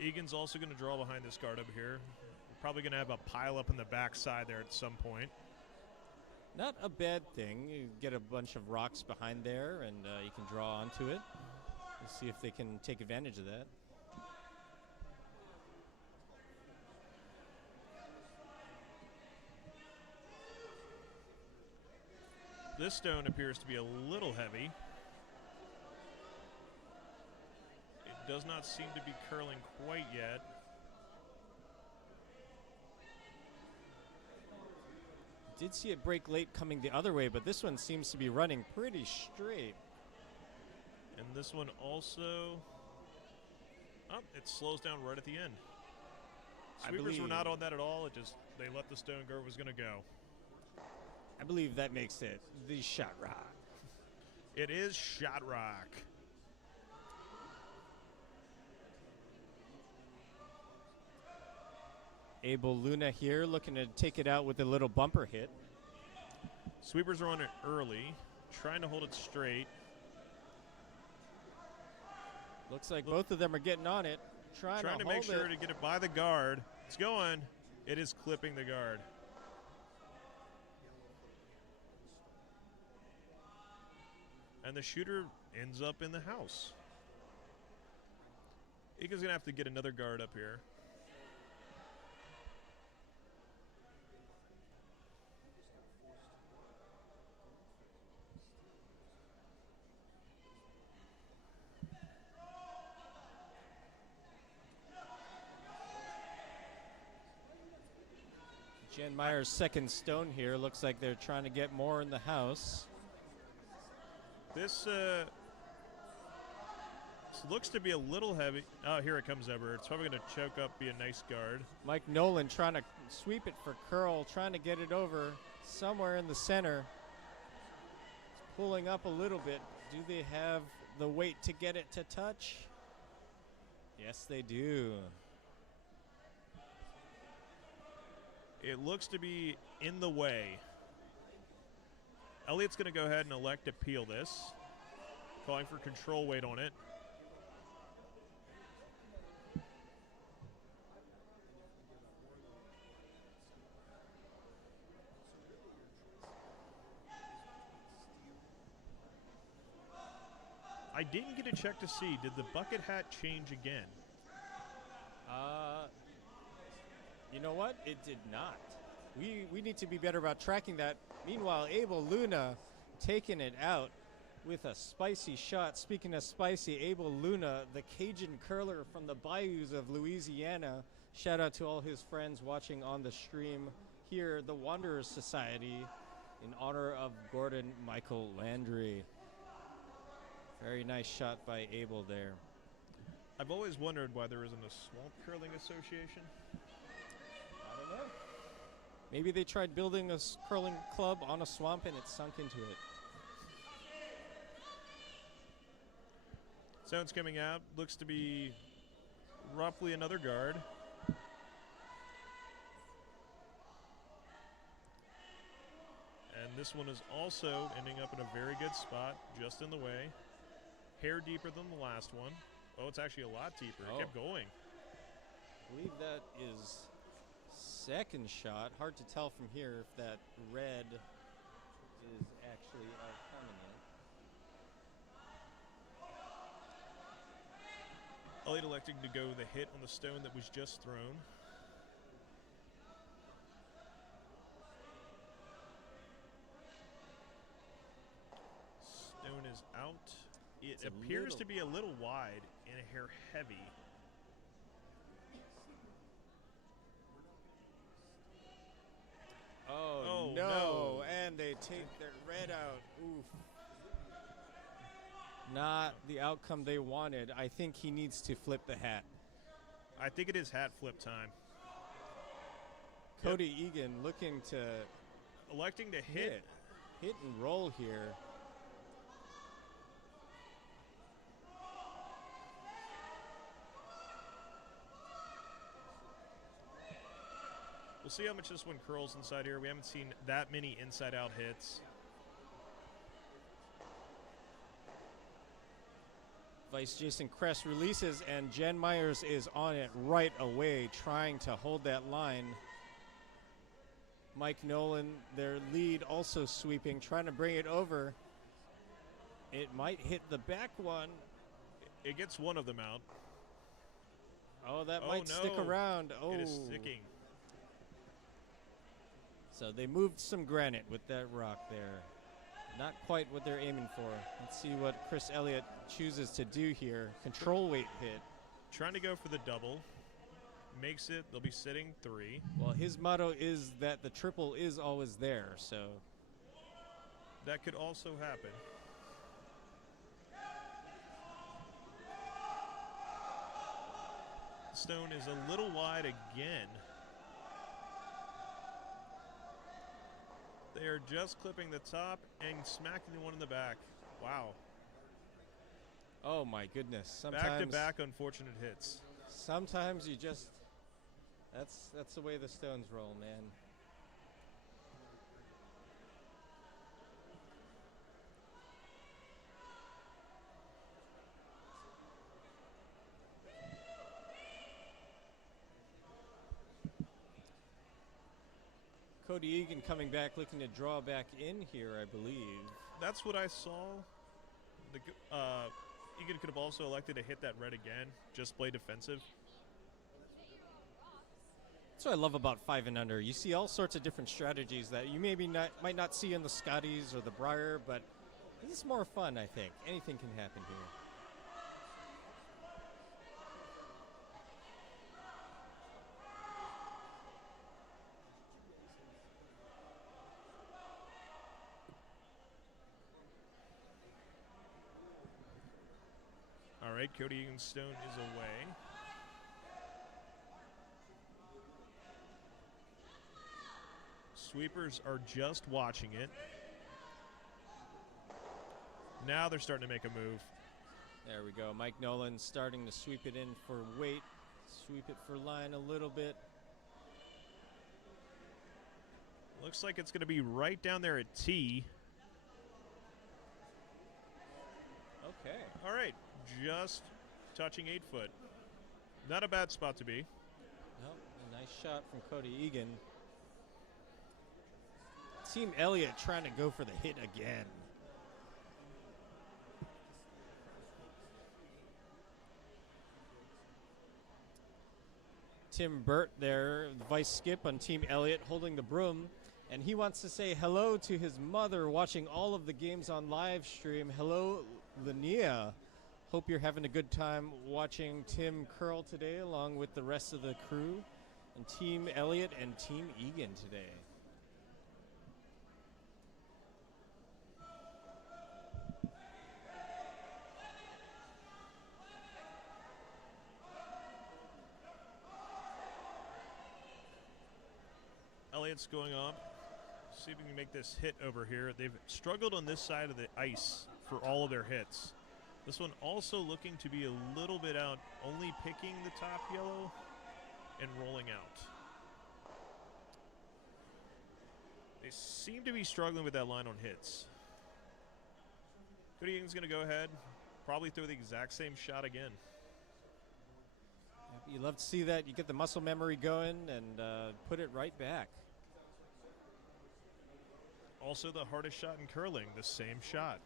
Egan's also going to draw behind this guard over here. Probably going to have a pile up in the backside there at some point. Not a bad thing. You get a bunch of rocks behind there, and you can draw onto it. We'll see if they can take advantage of that. This stone appears to be a little heavy. It does not seem to be curling quite yet. Did see it break late coming the other way, but this one seems to be running pretty straight. And this one also, it slows down right at the end. Sweepers were not on that at all. They let the stone go where it was going to go. I believe that makes it the shot rock. It is shot rock. Abel Luna here looking to take it out with a little bumper hit. Sweepers are on it early, trying to hold it straight. Looks like both of them are getting on it, trying to make sure to get it by the guard. It's going. It is clipping the guard. And the shooter ends up in the house. Egan's going to have to get another guard up here. Jen Meyer's second stone here. Looks like they're trying to get more in the house. This looks to be a little heavy. Oh, here it comes over. It's probably going to choke up, be a nice guard. Mike Nolan trying to sweep it for curl, trying to get it over somewhere in the center. It's pulling up a little bit. Do they have the weight to get it to touch? Yes, they do. It looks to be in the way. Elliott's going to go ahead and elect to peel this, calling for control weight on it. I didn't get a check to see. Did the bucket hat change again? You know what? It did not. We need to be better about tracking that. Meanwhile, Abel Luna taking it out with a spicy shot. Speaking of spicy, Abel Luna, the Cajun curler from the bayous of Louisiana. Shout out to all his friends watching on the stream here, the Wanderers Society, in honor of Gordon Michael Landry. Very nice shot by Abel there. I've always wondered why there isn't a swamp curling association. I don't know. Maybe they tried building a curling club on a swamp and it sunk into it. Stone's coming out. Looks to be roughly another guard. And this one is also ending up in a very good spot, just in the way. Hair deeper than the last one. Oh, it's actually a lot deeper. It kept going. I believe that is second shot. Hard to tell from here if that red is actually coming in. Elliott electing to go the hit on the stone that was just thrown. Stone is out. It appears to be a little wide and a hair heavy. Oh no. And they take their red out. Oof. Not the outcome they wanted. I think he needs to flip the hat. I think it is hat flip time. Cody Egan looking to electing to hit and roll here. We'll see how much this one curls inside here. We haven't seen that many inside-out hits. Vice Jason Kress releases, and Jen Myers is on it right away, trying to hold that line. Mike Nolan, their lead, also sweeping, trying to bring it over. It might hit the back one. It gets one of them out. Oh, that might stick around. Oh, it is sticking. So they moved some granite with that rock there. Not quite what they're aiming for. Let's see what Chris Elliott chooses to do here. Control weight hit. Trying to go for the double. Makes it. They'll be sitting 3. Well, his motto is that the triple is always there, so. That could also happen. Stone is a little wide again. They are just clipping the top and smacking the one in the back. Wow. Oh my goodness. Sometimes back-to-back unfortunate hits. Sometimes you just that's the way the Stones roll, man. Cody Egan coming back, looking to draw back in here, I believe. That's what I saw. Egan could have also elected to hit that red again, just play defensive. That's what I love about 5 and Under. You see all sorts of different strategies that you might not see in the Scotties or the Briar, but this is more fun, I think. Anything can happen here. All right, Cody Egan Stone is away. Sweepers are just watching it. Now they're starting to make a move. There we go. Mike Nolan starting to sweep it in for weight. Sweep it for line a little bit. Looks like it's going to be right down there at T. Okay. All right, just touching 8 foot. Not a bad spot to be. Nope. A nice shot from Cody Egan. Team Elliott trying to go for the hit again. Tim Burt there, vice skip on Team Elliott, holding the broom. And he wants to say hello to his mother watching all of the games on live stream. Hello, Linnea. Hope you're having a good time watching Tim curl today along with the rest of the crew. And Team Elliott and Team Egan today. Elliott's going up. See if we can make this hit over here. They've struggled on this side of the ice for all of their hits. This one also looking to be a little bit out, only picking the top yellow and rolling out. They seem to be struggling with that line on hits. Cody Egan's going to go ahead, probably throw the exact same shot again. You love to see that. You get the muscle memory going and put it right back. Also the hardest shot in curling, the same shot.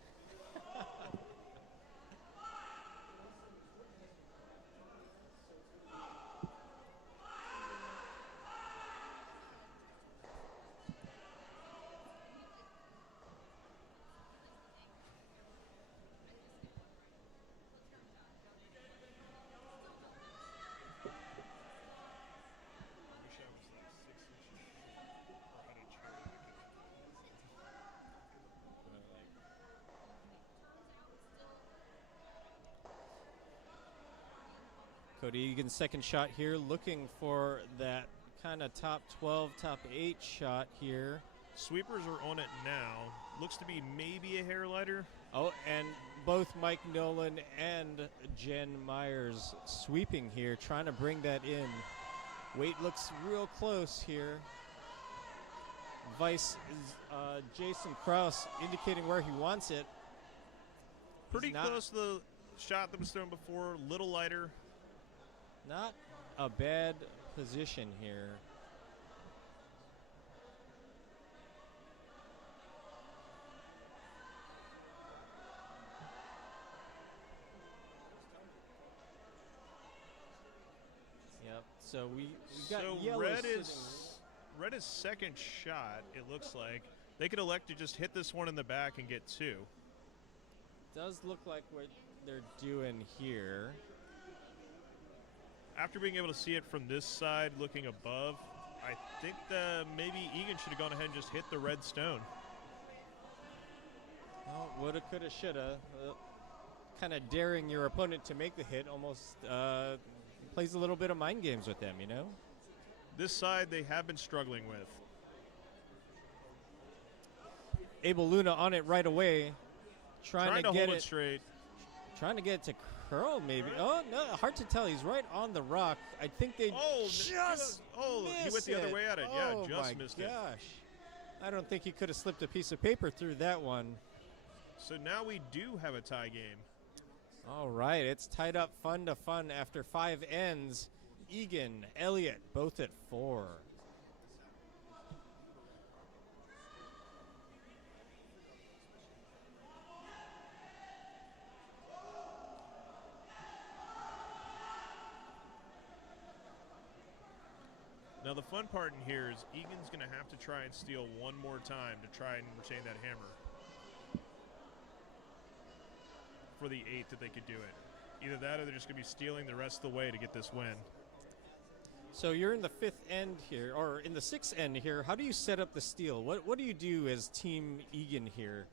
Cody Egan's second shot here, looking for that kind of top 12, top 8 shot here. Sweepers are on it now. Looks to be maybe a hair lighter. Oh, and both Mike Nolan and Jen Myers sweeping here, trying to bring that in. Weight looks real close here. Vice is Jason Krause indicating where he wants it. Pretty close to the shot that was thrown before, little lighter. Not a bad position here. Yep. So we got yellow red sitting. Red is second shot. It looks like they could elect to just hit this one in the back and get 2. Does look like what they're doing here. After being able to see it from this side, looking above, I think maybe Egan should have gone ahead and just hit the red stone. Well, woulda, coulda, shoulda. Kind of daring your opponent to make the hit almost plays a little bit of mind games with them, you know? This side they have been struggling with. Abel Luna on it right away. Trying to get hold it straight. Trying to get it to curl, maybe. Right. Oh, no, hard to tell. He's right on the rock. I think they just he went the other way at it. Oh, yeah, just missed it. Oh, my gosh. I don't think he could have slipped a piece of paper through that one. So now we do have a tie game. All right, it's tied up fun to fun after 5 ends. Egan, Elliott, both at 4. Now the fun part in here is Egan's going to have to try and steal one more time to try and retain that hammer. For the 8 that they could do it. Either that or they're just going to be stealing the rest of the way to get this win. So you're in the 5th end here, or in the 6th end here. How do you set up the steal? What do you do as Team Egan here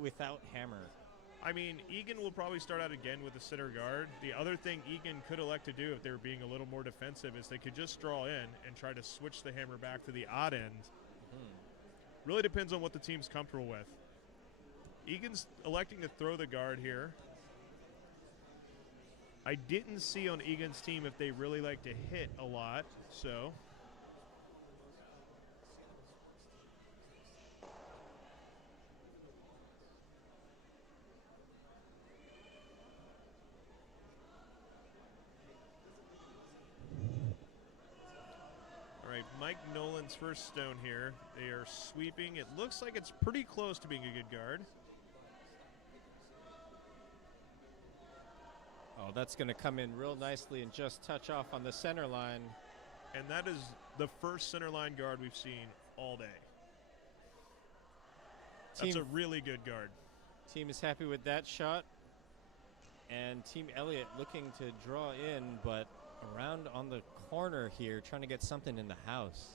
without hammer? I mean, Egan will probably start out again with the center guard. The other thing Egan could elect to do if they were being a little more defensive is they could just draw in and try to switch the hammer back to the odd end. Really depends on what the team's comfortable with. Egan's electing to throw the guard here. I didn't see on Egan's team if they really like to hit a lot, so. All right, Mike Nolan's first stone here. They are sweeping. It looks like it's pretty close to being a good guard. Oh, that's going to come in real nicely and just touch off on the center line. And that is the first center line guard we've seen all day. That's a really good guard. Team is happy with that shot. And Team Elliott looking to draw in, but around on the corner here, trying to get something in the house.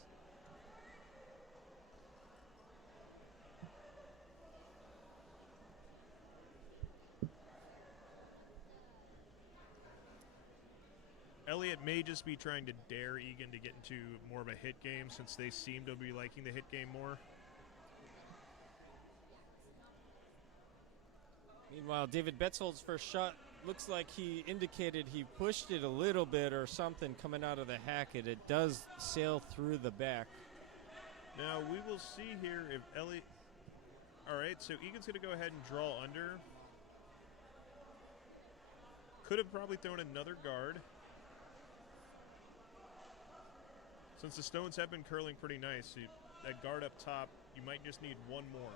Elliott may just be trying to dare Egan to get into more of a hit game since they seem to be liking the hit game more. Meanwhile, David Betzold's first shot looks like he indicated he pushed it a little bit or something coming out of the hacket. It does sail through the back. Now we will see here if Elliott... All right, so Egan's going to go ahead and draw under. Could have probably thrown another guard. Since the stones have been curling pretty nice, that guard up top, you might just need one more.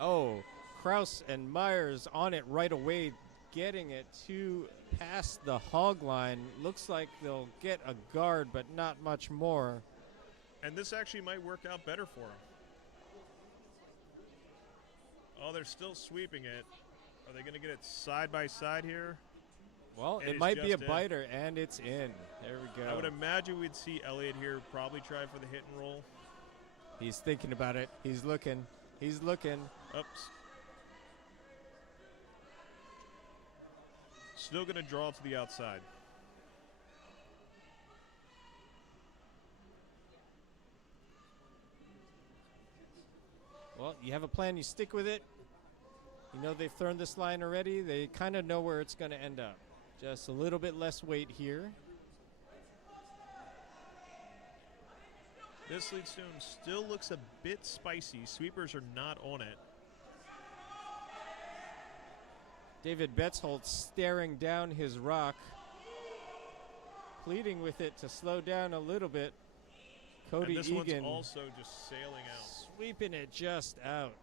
Oh, Kraus and Myers on it right away, getting it to past the hog line. Looks like they'll get a guard, but not much more. And this actually might work out better for them. Oh, they're still sweeping it. Are they going to get it side by side here? Well, it might be a biter, and it's in. There we go. I would imagine we'd see Elliott here probably try for the hit and roll. He's thinking about it. He's looking. He's looking. Oops. Still going to draw to the outside. Well, you have a plan. You stick with it. You know they've thrown this line already. They kind of know where it's going to end up. Just a little bit less weight here. This lead stone still looks a bit spicy. Sweepers are not on it. David Betzold staring down his rock, pleading with it to slow down a little bit. Cody and this Egan one's also just sailing out. Sweeping it just out.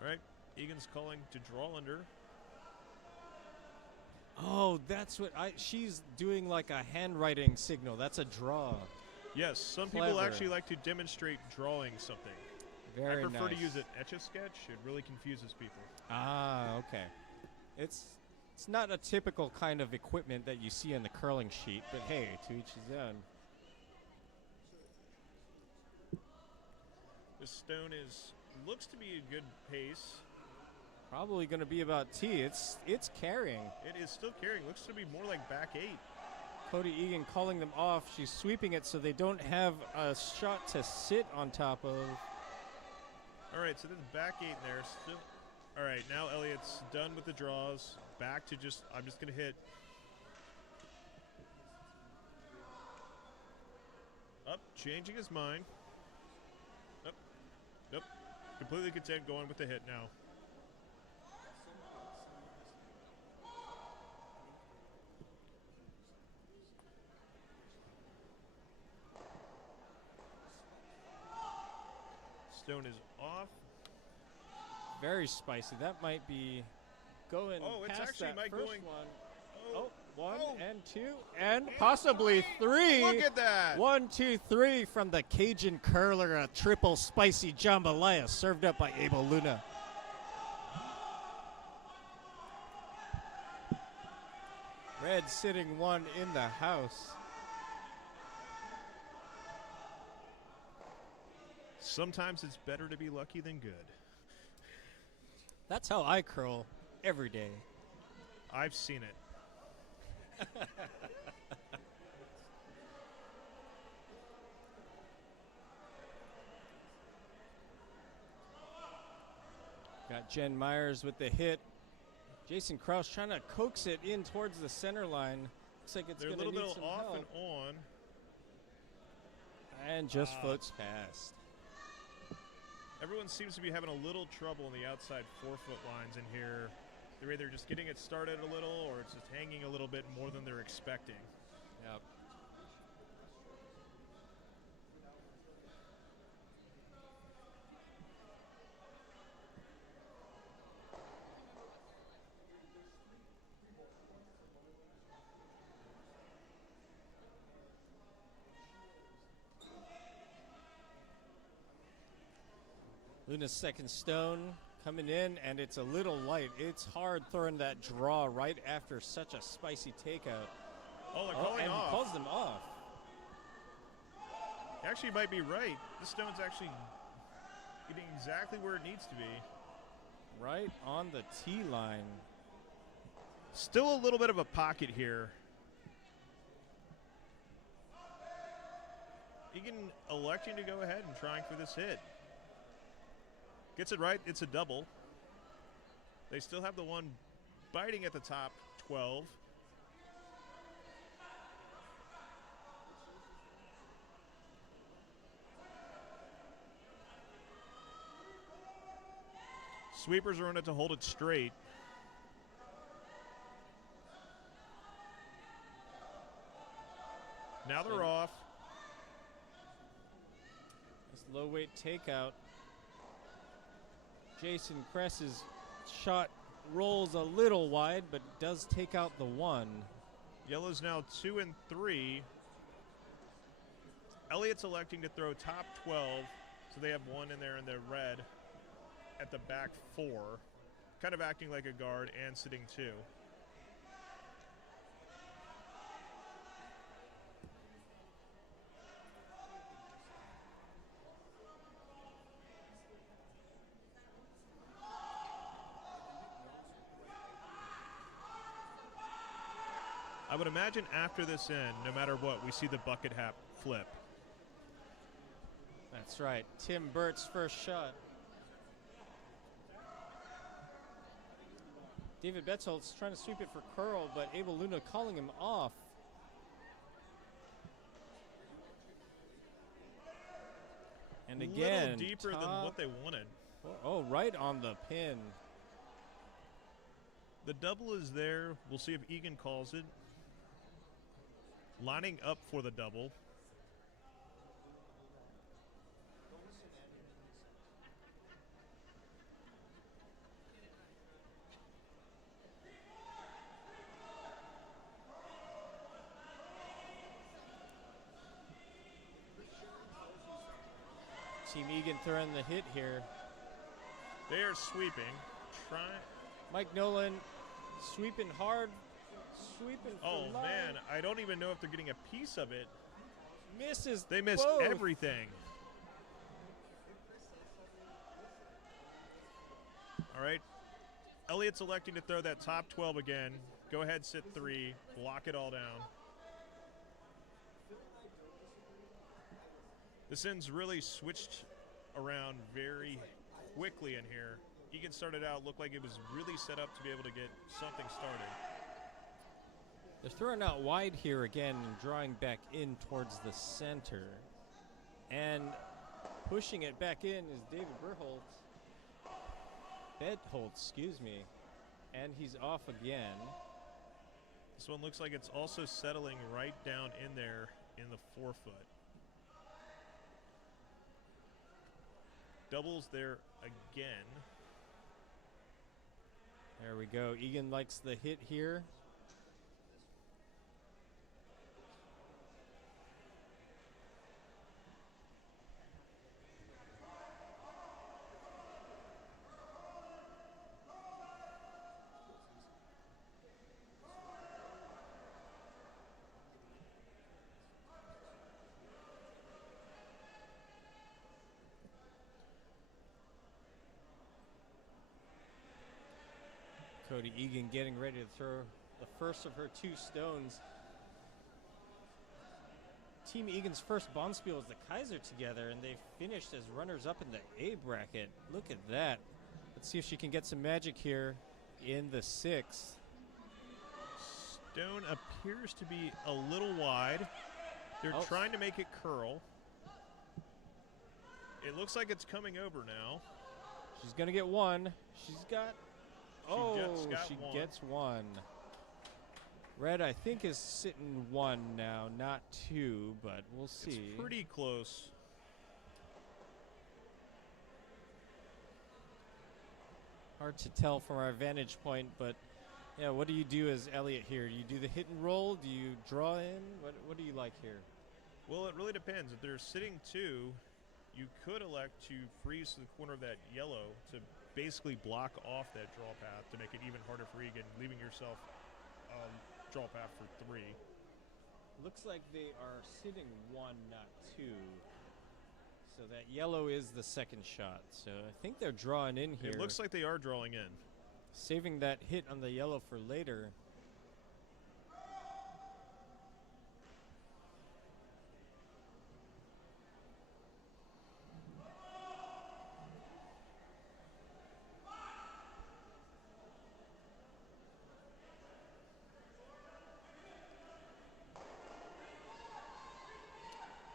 All right, Egan's calling to draw under. Oh, that's what she's doing, like a handwriting signal. That's a draw. Yes, some Clever. people actually like to demonstrate drawing something. Very I prefer nice. to use an Etch-a-Sketch. It really confuses people. Ah, okay. It's not a typical kind of equipment that you see on the curling sheet, but hey, to each his own. This stone looks to be a good pace. Probably going to be about T. It's carrying. It is still carrying. Looks to be more like back 8. Cody Egan calling them off. She's sweeping it so they don't have a shot to sit on top of. All right, so there's back 8 there. Still. All right, now Elliott's done with the draws. Back to I'm just going to hit. Up, changing his mind. Up, nope. Completely content going with the hit now. Stone is off. Very spicy. That might be going it's past actually that might first going. one. Oh, one and two and possibly 3. Look at that. 1, 2, 3 from the Cajun curler. A triple spicy jambalaya served up by Abel Luna. Red sitting 1 in the house. Sometimes it's better to be lucky than good. That's how I curl every day. I've seen it. Got Jen Myers with the hit. Jason Krause trying to coax it in towards the center line. Looks like it's They're a going to little need bit some off help. and on. And just floats past. Everyone seems to be having a little trouble in the outside 4-foot lines in here. They're either just getting it started a little or it's just hanging a little bit more than they're expecting. Yep. Luna's second stone coming in, and it's a little light. It's hard throwing that draw right after such a spicy takeout. Oh, they're calling and off. he calls them off. Actually, might be right. This stone's actually getting exactly where it needs to be. Right on the tee line. Still a little bit of a pocket here. Egan electing to go ahead and trying for this hit. Gets it right. It's a double. They still have the one biting at the top 12. Sweepers are in it to hold it straight. Now they're off. This low weight takeout. Jason Kress's shot rolls a little wide, but does take out the one. Yellow's now 2 and 3. Elliott's electing to throw top 12, so they have one in there in the red at the back 4, kind of acting like a guard and sitting 2. I would imagine after this end, no matter what, we see the bucket hat flip. That's right. Tim Burt's first shot. David Betzold's trying to sweep it for curl, but Abel Luna calling him off. And again, a little deeper than what they wanted. Oh, right on the pin. The double is there. We'll see if Egan calls it. Lining up for the double. Team Egan throwing the hit here. They are sweeping. Mike Nolan sweeping hard. Sweeping for Oh, line. man. I don't even know if they're getting a piece of it. Misses. They missed both. everything. All right. Elliott's electing to throw that top 12 again. Go ahead, sit 3. Block it all down. This end's really switched around very quickly in here. Egan started out, looked like it was really set up to be able to get something started. They're throwing out wide here again and drawing back in towards the center. And pushing it back in is David Bertholdt, excuse me. And he's off again. This one looks like it's also settling right down in there in the 4-foot. Doubles there again. There we go. Egan likes the hit here. Cody Egan getting ready to throw the first of her 2 stones. Team Egan's first Bonspiel was the Kaiser together, and they finished as runners-up in the A bracket. Look at that. Let's see if she can get some magic here in the 6th. Stone appears to be a little wide. They're trying to make it curl. It looks like it's coming over now. She's going to get one. She's got... She one. gets one. Red, I think, is sitting 1 now, not 2, but we'll see. It's pretty close. Hard to tell from our vantage point, but yeah, what do you do as Elliott here? Do you do the hit and roll? Do you draw in? What do you like here? Well, it really depends. If they're sitting 2, you could elect to freeze to the corner of that yellow to basically block off that draw path to make it even harder for Egan, leaving yourself draw path for 3. Looks like they are sitting 1, not 2. So that yellow is the second shot. So I think they're drawing in here. It looks like they are drawing in. Saving that hit on the yellow for later.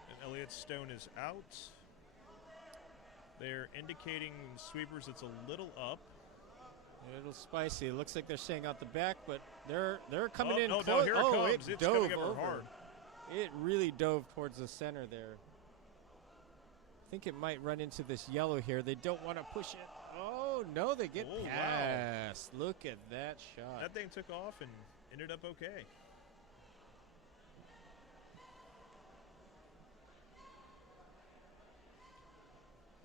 And Elliott's stone is out. They're indicating sweepers it's a little up. A little spicy. It looks like they're staying out the back, but they're coming in. No, here it comes. It's dove coming over hard. It really dove towards the center there. I think it might run into this yellow here. They don't want to push it. Oh, no, they get past. Wow. Look at that shot. That thing took off and ended up okay.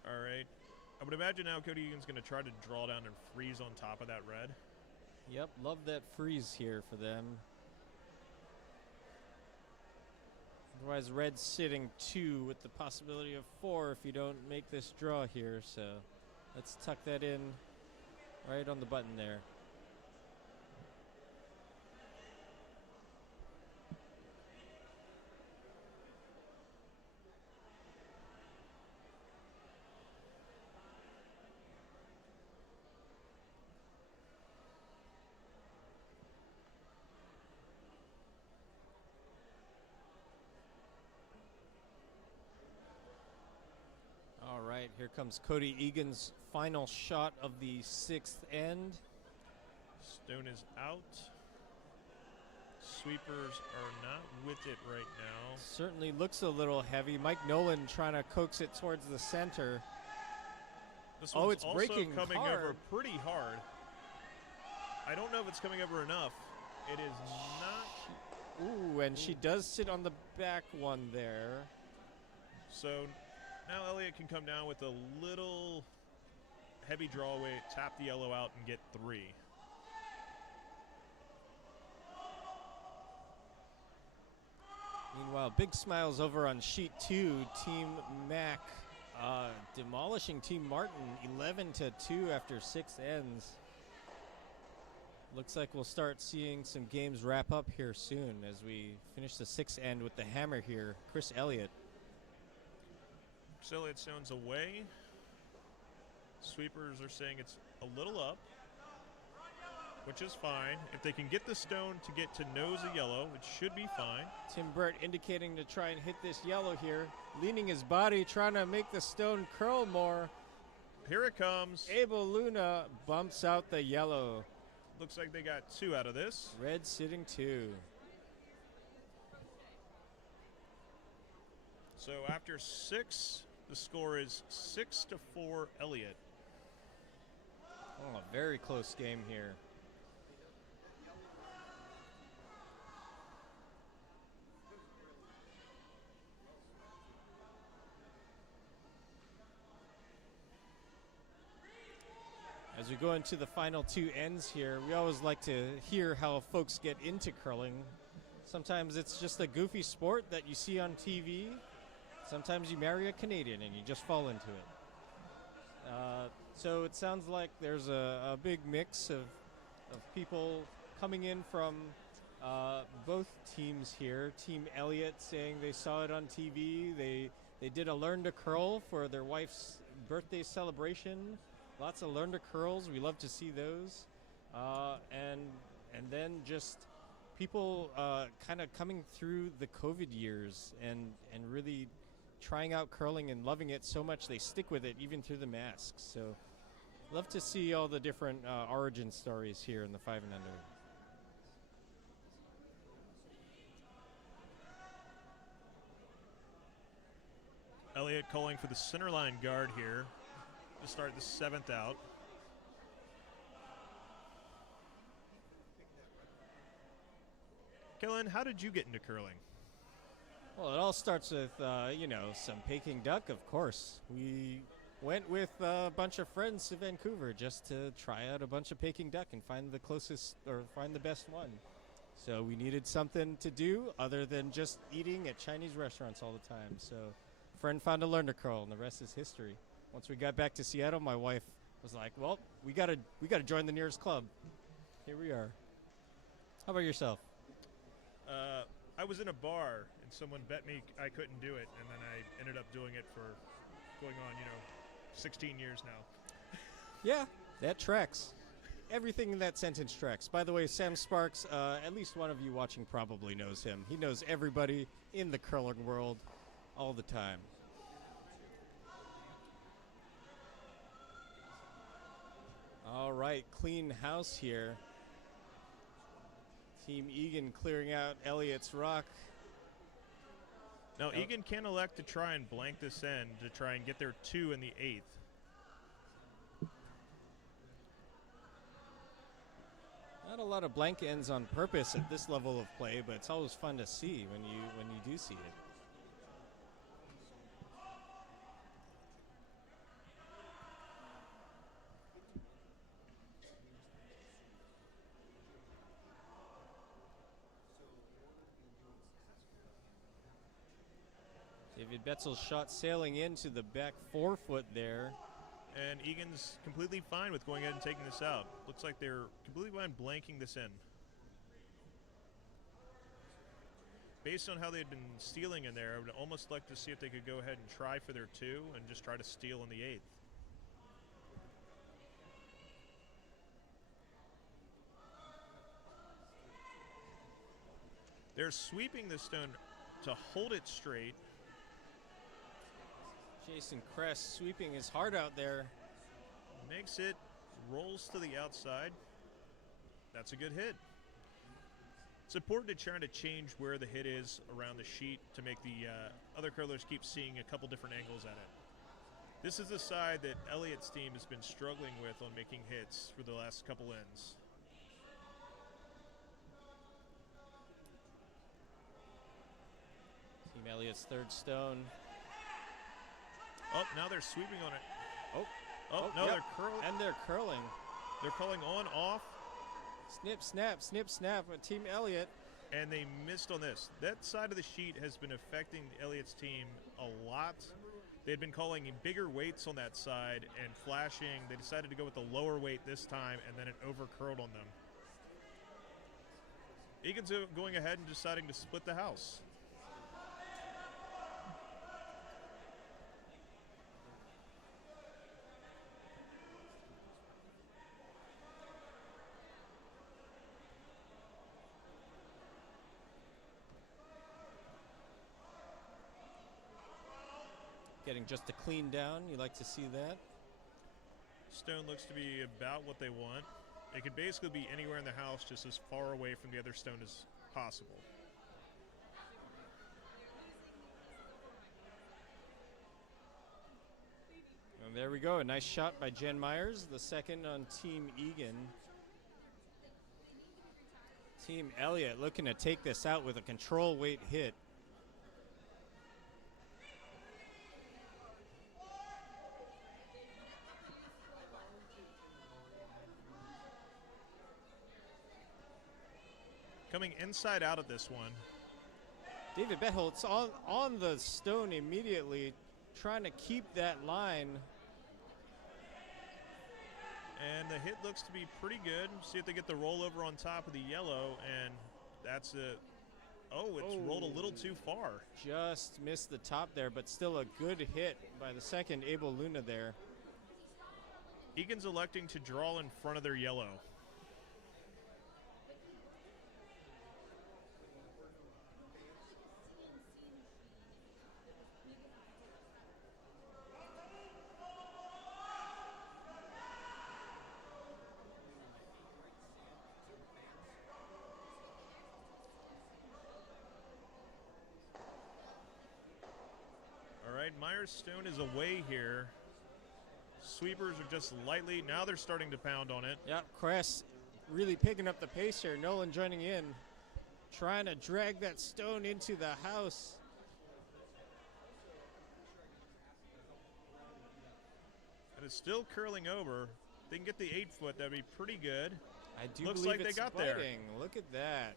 All right. I would imagine now Cody Egan's going to try to draw down and freeze on top of that red. Yep, love that freeze here for them. Otherwise, red's sitting 2 with the possibility of 4 if you don't make this draw here. So let's tuck that in right on the button there. All right, here comes Cody Egan's final shot of the 6th end. Stone is out. Sweepers are not with it right now. Certainly looks a little heavy. Mike Nolan trying to coax it towards the center. This one's it's also breaking coming hard. over pretty hard. I don't know if it's coming over enough. It is not. Ooh, and she does sit on the back one there. So now Elliott can come down with a little heavy draw away, tap the yellow out, and get 3. Meanwhile, big smiles over on sheet 2. Team Mac demolishing Team Martin 11-2 after 6 ends. Looks like we'll start seeing some games wrap up here soon as we finish the 6th end with the hammer here. Chris Elliott. Chris Elliott stones away. Sweepers are saying it's a little up, which is fine. If they can get the stone to get to nose the yellow, it should be fine. Tim Burt indicating to try and hit this yellow here. Leaning his body, trying to make the stone curl more. Here it comes. Abel Luna bumps out the yellow. Looks like they got 2 out of this. Red sitting 2. So after 6, the score is 6-4 Elliott. Oh, a very close game here. As we go into the final 2 ends here, we always like to hear how folks get into curling. Sometimes it's just a goofy sport that you see on TV. Sometimes you marry a Canadian and you just fall into it. So it sounds like there's a big mix of people coming in from both teams here. Team Elliott saying they saw it on TV. They did a learn to curl for their wife's birthday celebration. Lots of learner curls. We love to see those. And then just people kind of coming through the COVID years and really trying out curling and loving it so much they stick with it even through the masks. So love to see all the different origin stories here in the 5 and under. Elliott calling for the centerline guard here to start the 7th out. Kellen, how did you get into curling? Well, it all starts with, some Peking duck, of course. We went with a bunch of friends to Vancouver just to try out a bunch of Peking duck and find the closest or find the best one. So we needed something to do other than just eating at Chinese restaurants all the time. So a friend found a learner curl, and the rest is history. Once we got back to Seattle, my wife was like, "Well, we gotta join the nearest club." Here we are. How about yourself? I was in a bar and someone bet me I couldn't do it, and then I ended up doing it for going on, 16 years now. Yeah, that tracks. Everything in that sentence tracks. By the way, Sam Sparks, at least one of you watching probably knows him. He knows everybody in the curling world all the time. All right, clean house here. Team Egan clearing out Elliott's rock. Now, Egan can elect to try and blank this end to try and get their 2 in the 8th. Not a lot of blank ends on purpose at this level of play, but it's always fun to see when you do see it. David Betzel's shot sailing into the back 4-foot there. And Egan's completely fine with going ahead and taking this out. Looks like they're completely fine blanking this in. Based on how they'd been stealing in there, I would almost like to see if they could go ahead and try for their 2 and just try to steal in the 8th. They're sweeping the stone to hold it straight. Jason Kress sweeping his heart out there. Makes it, rolls to the outside. That's a good hit. It's important to try to change where the hit is around the sheet to make the other curlers keep seeing a couple different angles at it. This is the side that Elliott's team has been struggling with on making hits for the last couple ends. Team Elliott's 3rd stone. Oh, now they're sweeping on it. Oh, no, yep. they're curling. And they're curling. They're calling on, off. Snip, snap with Team Elliott. And they missed on this. That side of the sheet has been affecting Elliott's team a lot. They'd been calling bigger weights on that side and flashing. They decided to go with the lower weight this time, and then it over-curled on them. Egan's going ahead and deciding to split the house. Getting just a clean down. You like to see that. Stone looks to be about what they want. It could basically be anywhere in the house, just as far away from the other stone as possible. And there we go. A nice shot by Jen Myers, the second on Team Egan. Team Elliott looking to take this out with a control weight hit. Coming inside out of this one. David Betholtz on the stone immediately, trying to keep that line. And the hit looks to be pretty good. See if they get the rollover on top of the yellow, and that's it. Oh, it's rolled a little too far. Just missed the top there, but still a good hit by the second Abel Luna there. Egan's electing to draw in front of their yellow. All right, Myers Stone is away here. Sweepers are just lightly. Now they're starting to pound on it. Yep, Kress really picking up the pace here. Nolan joining in, trying to drag that stone into the house. And it's still curling over. If they can get the 8-foot, that'd be pretty good. I do Looks believe like they it's got fighting. there. Look at that.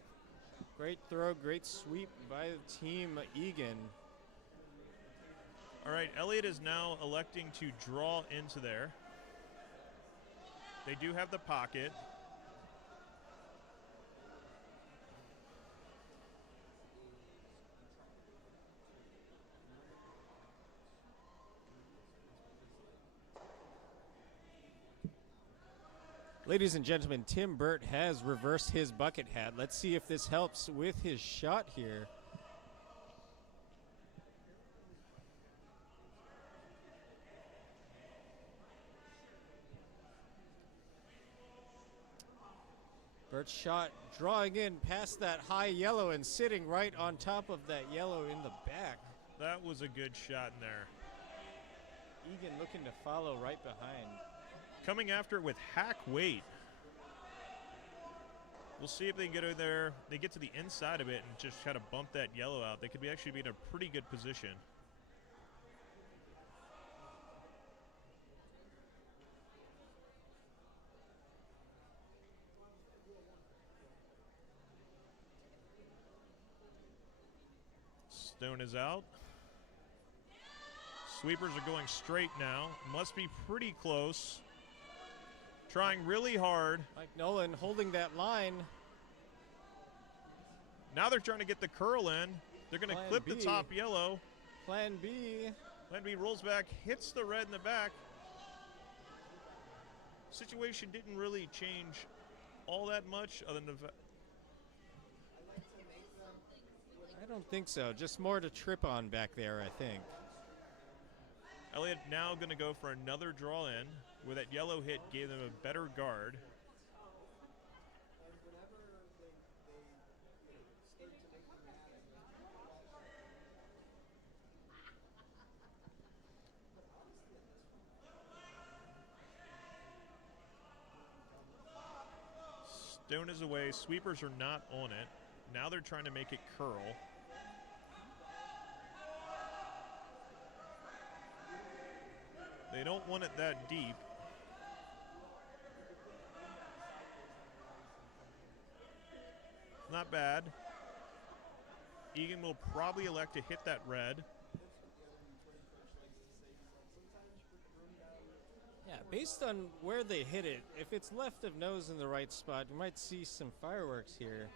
Great throw, great sweep by the team Egan. All right, Elliott is now electing to draw into there. They do have the pocket. Ladies and gentlemen, Tim Burt has reversed his bucket hat. Let's see if this helps with his shot here. Burt's shot drawing in past that high yellow and sitting right on top of that yellow in the back. That was a good shot in there. Egan looking to follow right behind. Coming after it with hack weight. We'll see if they can get over there. They get to the inside of it and just try to bump that yellow out. They could actually be in a pretty good position. Stone is out. Sweepers are going straight now. Must be pretty close. Trying really hard. Mike Nolan holding that line. Now they're trying to get the curl in. They're going to clip the top yellow. Plan B. Plan B rolls back, hits the red in the back. Situation didn't really change all that much other than the I don't think so. Just more to trip on back there, I think. Elliott now going to go for another draw in, where that yellow hit gave them a better guard. Stone is away. Sweepers are not on it. Now they're trying to make it curl. They don't want it that deep. Not bad. Egan will probably elect to hit that red. Yeah, based on where they hit it, if it's left of nose in the right spot, you might see some fireworks here.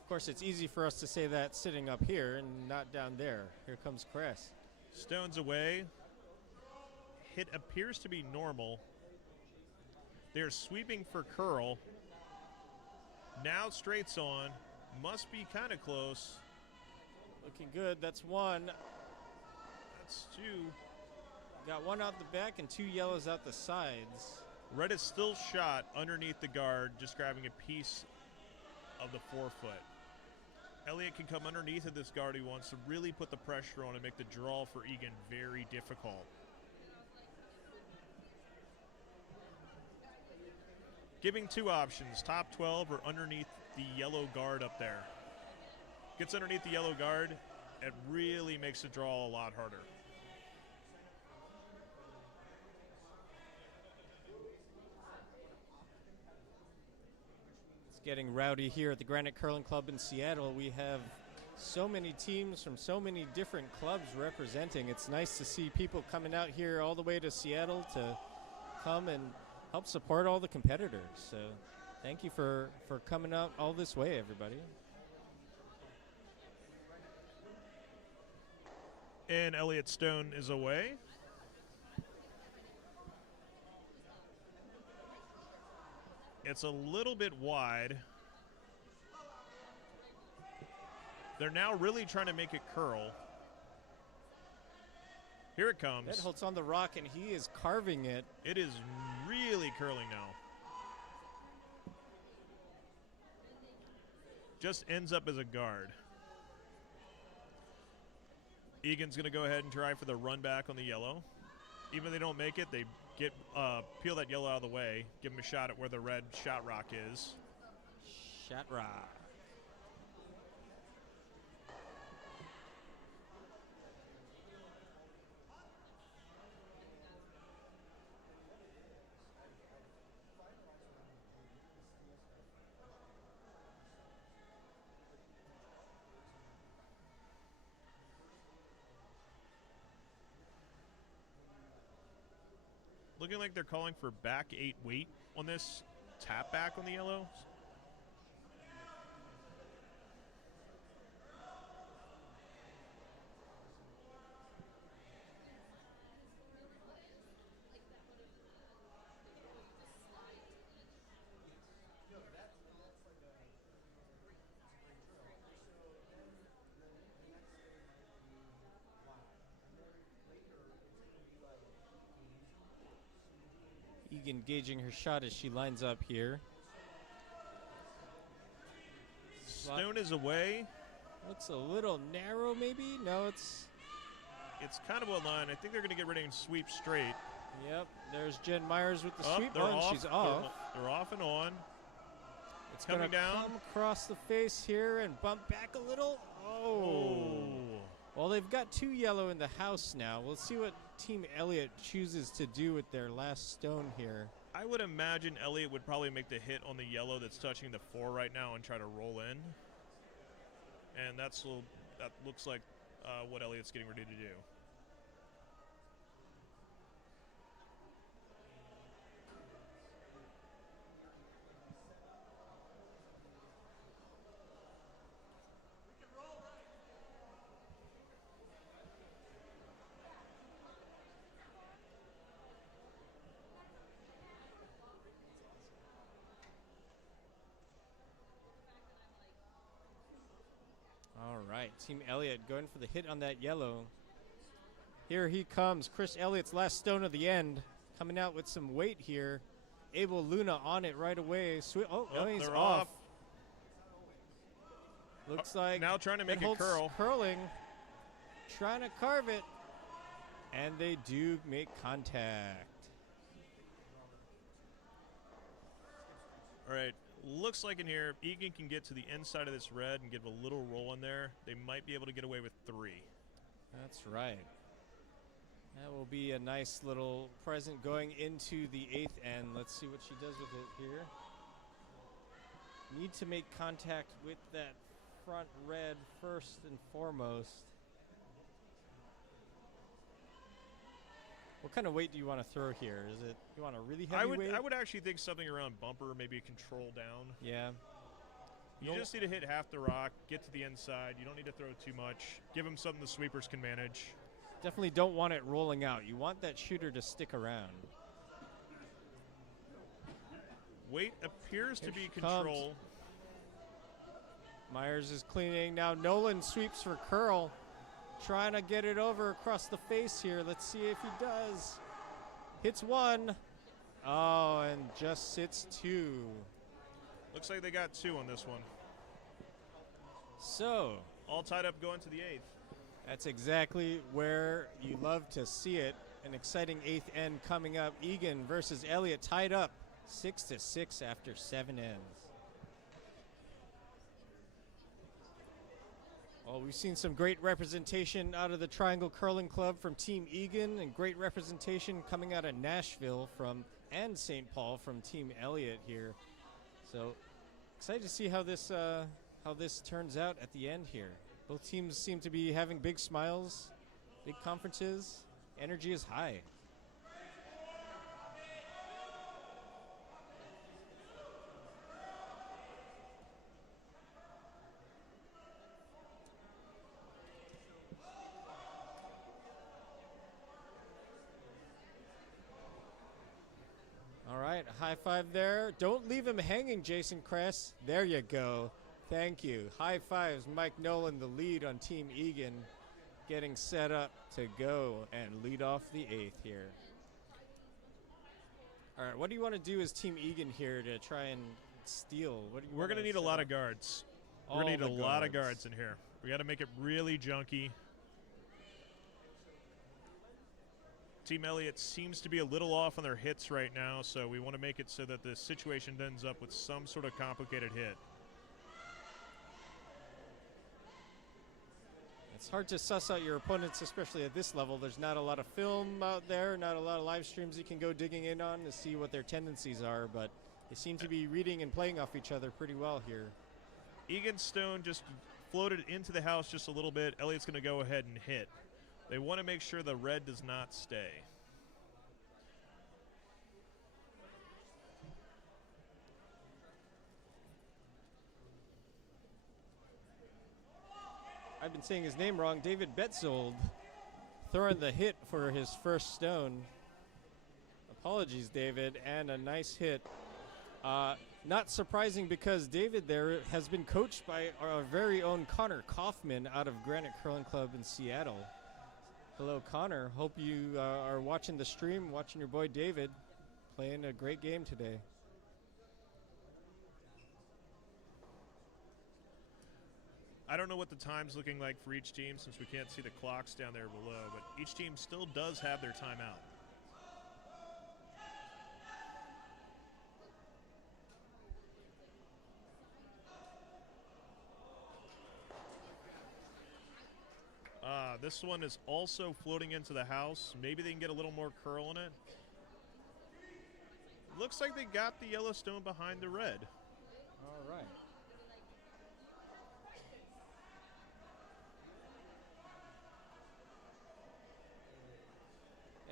Of course, it's easy for us to say that sitting up here and not down there. Here comes Kress. Stone's away. Hit appears to be normal. They're sweeping for curl. Now straight's on. Must be kind of close. Looking good. That's one. That's two. Got one out the back and two yellows out the sides. Red is still shot underneath the guard, just grabbing a piece of the 4-foot. Elliott can come underneath of this guard. He wants to really put the pressure on and make the draw for Egan very difficult. Giving two options, top 12 or underneath the yellow guard up there. Gets underneath the yellow guard, it really makes the draw a lot harder. Getting rowdy here at the Granite Curling Club in Seattle. We have so many teams from so many different clubs representing. It's nice to see people coming out here all the way to Seattle to come and help support all the competitors. So thank you for coming out all this way, everybody. And Elliott Stone is away. It's a little bit wide. They're now really trying to make it curl. Here it comes. That holds on the rock, and he is carving it. It is really curling now. Just ends up as a guard. Egan's going to go ahead and try for the run back on the yellow. Even if they don't make it, they get peel that yellow out of the way, give him a shot at where the red shot rock is. Shot rock. Looking like they're calling for back 8 weight on this tap back on the yellow. Egan gauging her shot as she lines up here. Stone is away. Looks a little narrow, maybe? No, it's kind of a line. I think they're going to get ready and sweep straight. Yep, there's Jen Myers with the sweep. They're off. She's off. They're off and on. It's coming down. Come across the face here and bump back a little. Oh. Well, they've got 2 yellow in the house now. We'll see what Team Elliott chooses to do with their last stone here. I would imagine Elliott would probably make the hit on the yellow that's touching the 4 right now and try to roll in. And that looks like what Elliott's getting ready to do. All right, Team Elliott going for the hit on that yellow. Here he comes, Chris Elliott's last stone of the end, coming out with some weight here. Abel Luna on it right away. He's they're off. Looks like now trying to make it curl. Curling, trying to carve it, and they do make contact. All right. Looks like in here, Egan can get to the inside of this red and give a little roll in there. They might be able to get away with 3. That's right. That will be a nice little present going into the 8th end. Let's see what she does with it here. Need to make contact with that front red first and foremost. What kind of weight do you want to throw here? Is it, you want a really heavy weight? I would actually think something around bumper, maybe a control down. Yeah. You just need to hit half the rock, get to the inside. You don't need to throw too much. Give them something the sweepers can manage. Definitely don't want it rolling out. You want that shooter to stick around. Weight appears Here to be she control. comes. Myers is cleaning. Now Nolan sweeps for curl. Trying to get it over across the face here. Let's see if he does. Hits 1. Oh, and just sits 2. Looks like they got 2 on this one. So, all tied up going to the 8th. That's exactly where you love to see it. An exciting 8th end coming up. Egan versus Elliott tied up 6-6 after 7 ends. Well, we've seen some great representation out of the Triangle Curling Club from Team Egan, and great representation coming out of Nashville and St. Paul from Team Elliott here. So excited to see how this turns out at the end here. Both teams seem to be having big smiles, big conferences. Energy is high. high five there. Don't leave him hanging, Jason Kress. There you go. Thank you. High fives, Mike Nolan, the lead on Team Egan, getting set up to go and lead off the 8th here. All right, what do you want to do as Team Egan here to try and steal? We're going to need a lot of guards. We're going to need a lot of guards in here. We got to make it really junky. Team Elliott seems to be a little off on their hits right now, so we want to make it so that the situation ends up with some sort of complicated hit. It's hard to suss out your opponents, especially at this level. There's not a lot of film out there, not a lot of live streams you can go digging in on to see what their tendencies are, but they seem to be reading and playing off each other pretty well here. Egan's stone just floated into the house just a little bit. Elliott's going to go ahead and hit. They want to make sure the red does not stay. I've been saying his name wrong. David Betzold throwing the hit for his first stone. Apologies, David, and a nice hit. Not surprising because David there has been coached by our very own Connor Kaufman out of Granite Curling Club in Seattle. Hello, Connor. Hope you are watching the stream, watching your boy David playing a great game today. I don't know what the time's looking like for each team since we can't see the clocks down there below, but each team still does have their timeout. This one is also floating into the house. Maybe they can get a little more curl in it. Looks like they got the yellow stone behind the red. All right.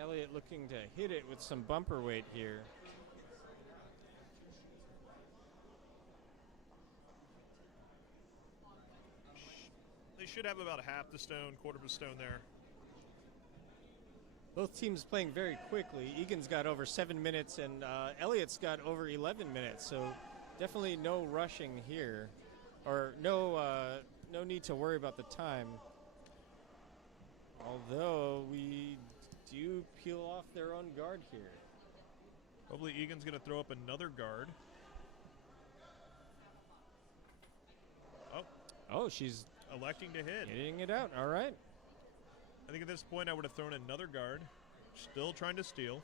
Elliott looking to hit it with some bumper weight here. They should have about half the stone, quarter of a stone there. Both teams playing very quickly. Egan's got over 7 minutes and Elliott's got over 11 minutes, so definitely no rushing here, or no need to worry about the time. Although we do peel off their own guard here. Hopefully Egan's going to throw up another guard. Oh, she's electing to hit. Getting it out, all right. I think at this point I would have thrown another guard. Still trying to steal.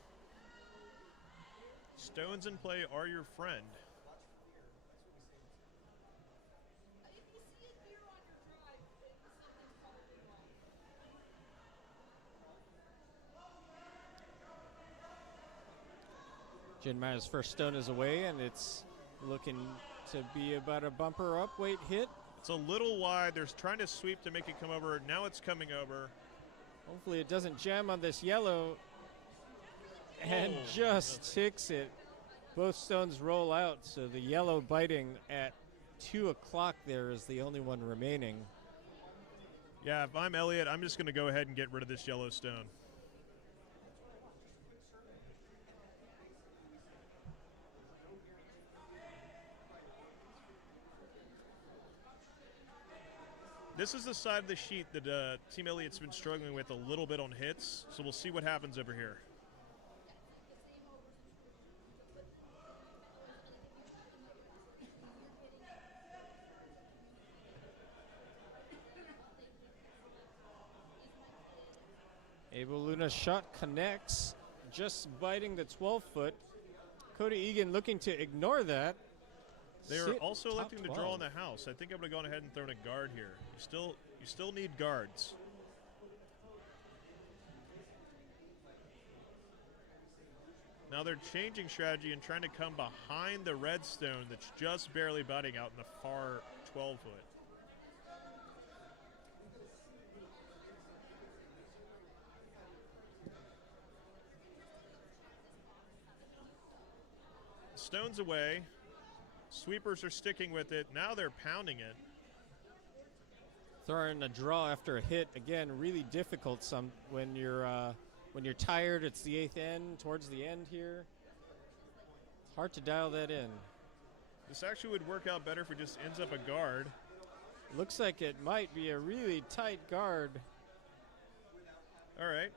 Stones in play are your friend. Jen Meyer's first stone is away, and it's looking to be about a bumper up weight hit. It's a little wide. They're trying to sweep to make it come over. Now it's coming over. Hopefully it doesn't jam on this yellow. And just ticks it. Both stones roll out, so the yellow biting at 2 o'clock there is the only one remaining. Yeah, if I'm Elliott, I'm just going to go ahead and get rid of this yellow stone. This is the side of the sheet that Team Elliott's been struggling with a little bit on hits, so we'll see what happens over here. Abel Luna's shot connects, just biting the 12-foot. Cody Egan looking to ignore that. They are also electing to draw in the house. I think I would have gone ahead and thrown a guard here. You still need guards. Now they're changing strategy and trying to come behind the red stone that's just barely butting out in the far 12-foot. Stone's away. Sweepers are sticking with it. Now they're pounding it. Throwing a draw after a hit, again, really difficult when you're tired. It's the 8th end, towards the end here. Hard to dial that in. This actually would work out better if it just ends up a guard. Looks like it might be a really tight guard. All right.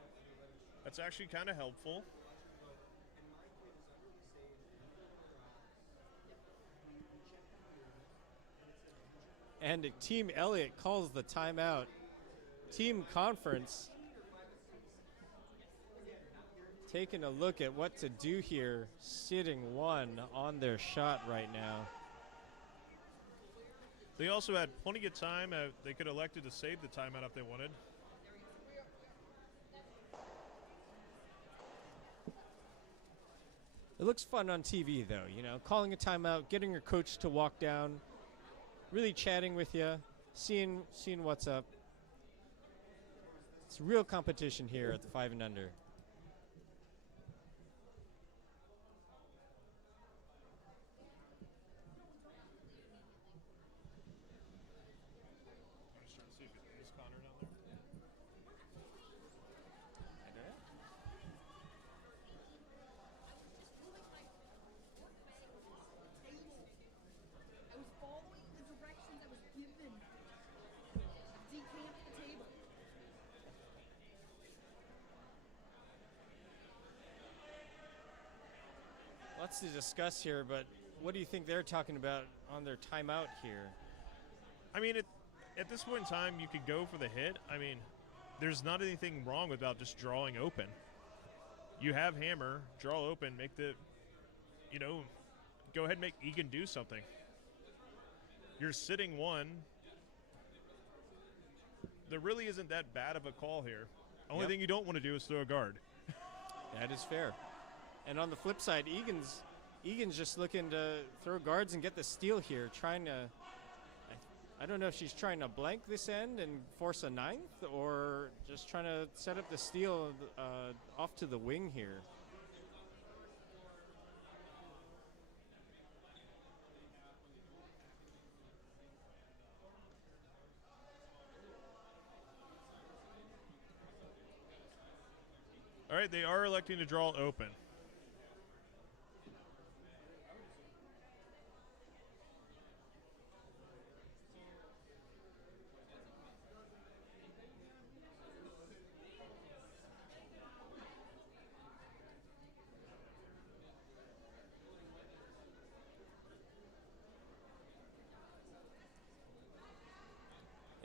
That's actually kind of helpful. And Team Elliott calls the timeout. Team conference taking a look at what to do here, sitting one on their shot right now. They also had plenty of time. They could have elected to save the timeout if they wanted. It looks fun on TV, though, you know, calling a timeout, getting your coach to walk down, really chatting with you, seeing what's up. It's real competition here at the 5 and under. Lots to discuss here, but what do you think they're talking about on their timeout here? I mean, at this point in time, you could go for the hit. I mean, there's not anything wrong about just drawing open. You have hammer, draw open, make the, you know, go ahead and make Egan do something. You're sitting one. There really isn't that bad of a call here. Only thing you don't want to do is throw a guard. That is fair. And on the flip side, Egan's just looking to throw guards and get the steal here, trying to, I don't know if she's trying to blank this end and force a ninth, or just trying to set up the steal off to the wing here. All right, they are electing to draw open.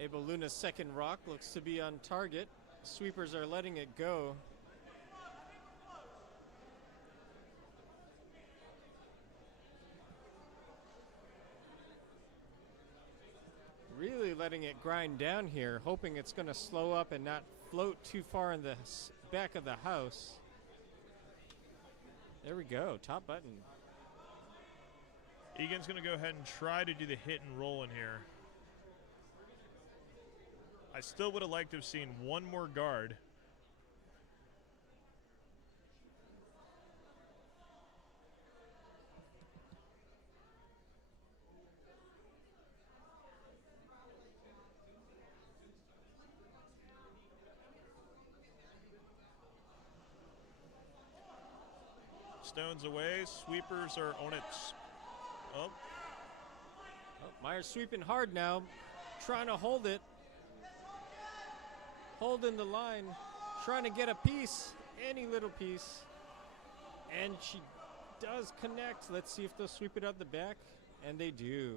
Abel Luna's second rock looks to be on target. Sweepers are letting it go. Really letting it grind down here, hoping it's going to slow up and not float too far in the back of the house. There we go, top button. Egan's going to go ahead and try to do the hit and roll in here. I still would have liked to have seen one more guard. Stones away. Sweepers are on it. Oh. Myers sweeping hard now, trying to hold it. Holding the line, trying to get a piece, any little piece. And she does connect. Let's see if they'll sweep it out the back. And they do.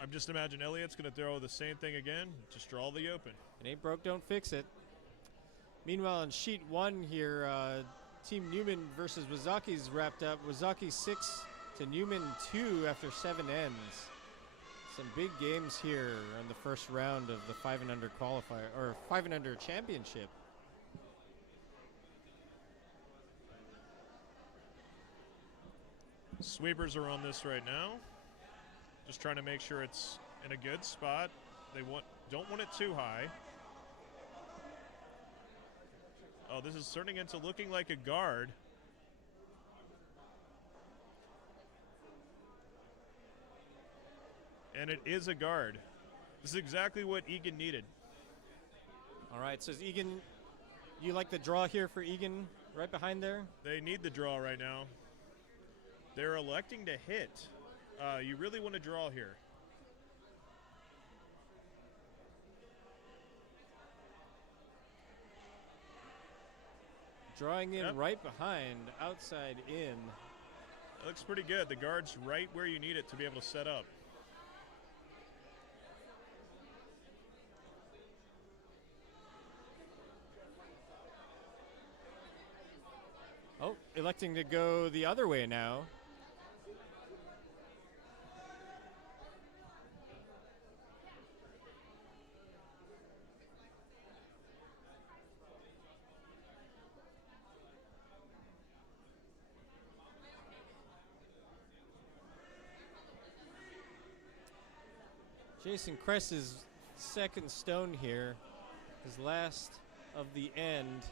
I'm just imagining Elliott's going to throw the same thing again. Just draw the open. It ain't broke, don't fix it. Meanwhile, in sheet one here, Team Newman versus Wazaki's wrapped up. Wazaki 6 to Newman 2 after 7 ends. Some big games here in the first round of the 5 and under qualifier, or 5 and under championship. Sweepers are on this right now. Just trying to make sure it's in a good spot. They don't want it too high. Oh, this is turning into looking like a guard. And it is a guard. This is exactly what Egan needed. All right, so is Egan, you like the draw here for Egan right behind there? They need the draw right now. They're electing to hit. You really want to draw here. Drawing in Yep. right behind, outside in. It looks pretty good. The guard's right where you need it to be able to set up. Oh, electing to go the other way now. Jason Kress's second stone here, his last of the end.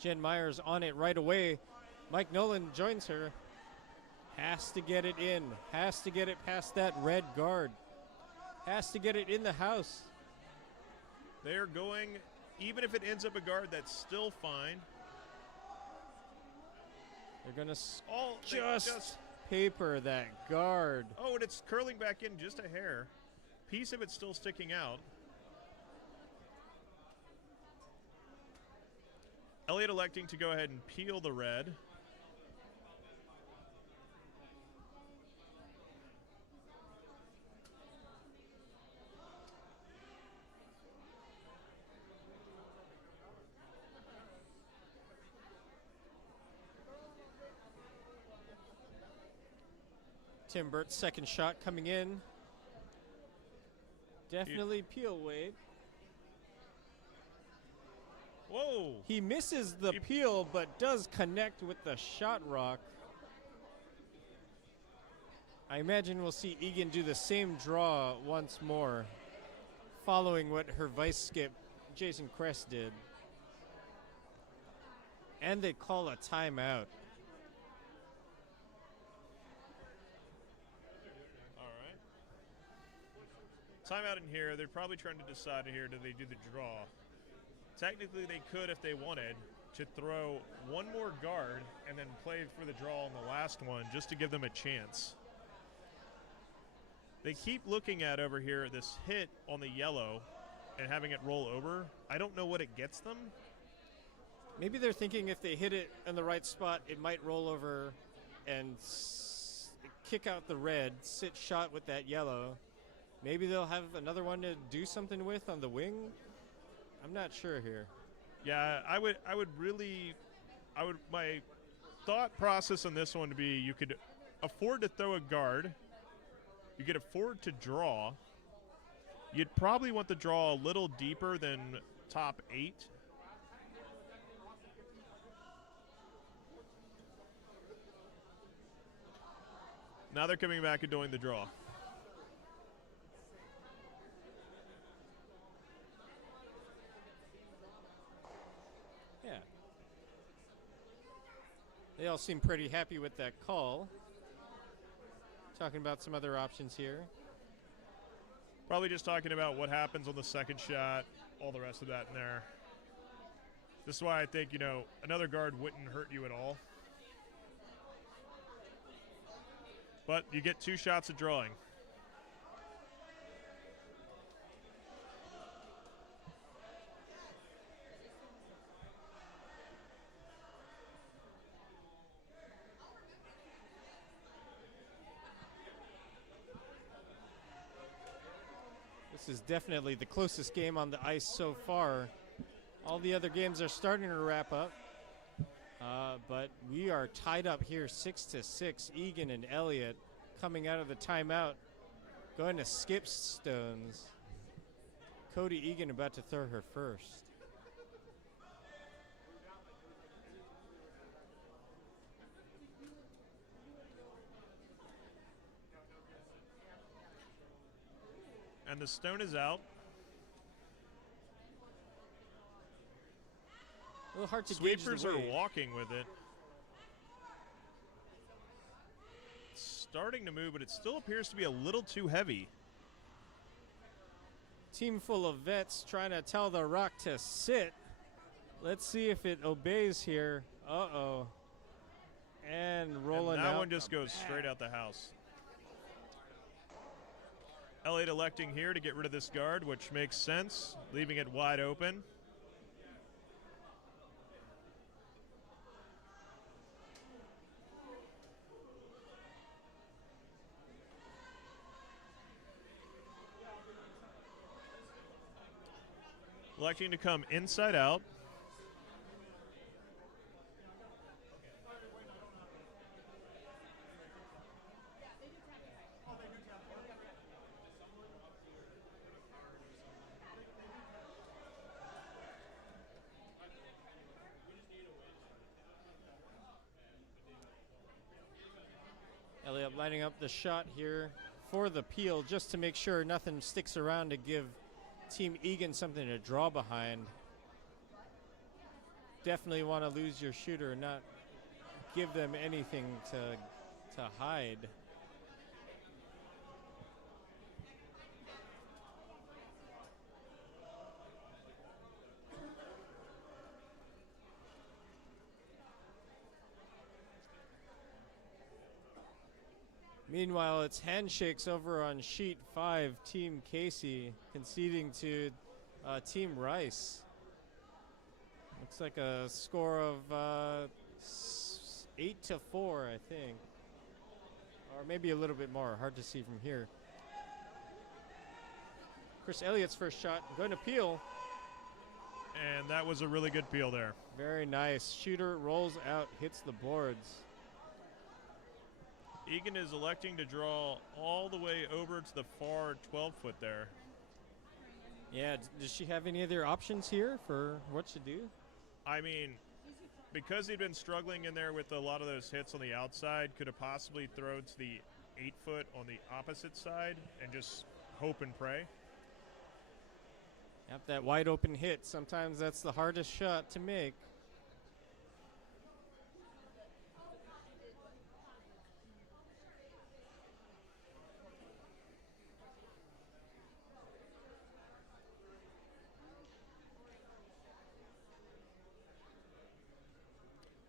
Jen Myers on it right away. Mike Nolan joins her. Has to get it in. Has to get it past that red guard. Has to get it in the house. They're going, even if it ends up a guard, that's still fine. They're going to They just paper that guard. Oh, and it's curling back in just a hair. Piece of it's still sticking out. Elliott electing to go ahead and peel the red. Tim Burt's second shot coming in. Definitely peel weight. Whoa! He misses the peel, but does connect with the shot rock. I imagine we'll see Egan do the same draw once more, following what her vice skip, Jason Kress, did. And they call a timeout. Timeout in here. They're probably trying to decide here, do they do the draw? Technically, they could, if they wanted, to throw one more guard and then play for the draw on the last one just to give them a chance. They keep looking at over here this hit on the yellow and having it roll over. I don't know what it gets them. Maybe they're thinking if they hit it in the right spot, it might roll over and kick out the red, sit shot with that yellow. Maybe they'll have another one to do something with on the wing. I'm not sure here. Yeah, my thought process on this one would be you could afford to throw a guard. You could afford to draw. You'd probably want the draw a little deeper than top 8. Now they're coming back and doing the draw. Yeah. They all seem pretty happy with that call. Talking about some other options here. Probably just talking about what happens on the second shot, all the rest of that in there. This is why I think, another guard wouldn't hurt you at all. But you get 2 shots at drawing. This is definitely the closest game on the ice so far. All the other games are starting to wrap up. But we are tied up here 6-6. Egan and Elliott coming out of the timeout, going to skip stones. Cody Egan about to throw her first. And the stone is out. A little hard to gauge the Sweepers are weight. walking with it. It's starting to move, but it still appears to be a little too heavy. Team full of vets trying to tell the rock to sit. Let's see if it obeys here. Uh-oh. And rolling and that out one just the goes back. straight out the house. Elliott electing here to get rid of this guard, which makes sense, leaving it wide open. Electing to come inside out. Elliott lining up the shot here for the peel just to make sure nothing sticks around to give Team Egan something to draw behind. Definitely want to lose your shooter and not give them anything to hide. Meanwhile, it's handshakes over on sheet 5, Team Casey conceding to Team Rice. Looks like a score of 8-4, I think. Or maybe a little bit more, hard to see from here. Chris Elliott's first shot, going to peel. And that was a really good peel there. Very nice. Shooter rolls out, hits the boards. Egan is electing to draw all the way over to the far 12-foot there. Yeah, does she have any other options here for what to do? I mean, because he'd been struggling in there with a lot of those hits on the outside, could have possibly thrown to the 8-foot on the opposite side and just hope and pray. Yep, that wide open hit. Sometimes that's the hardest shot to make.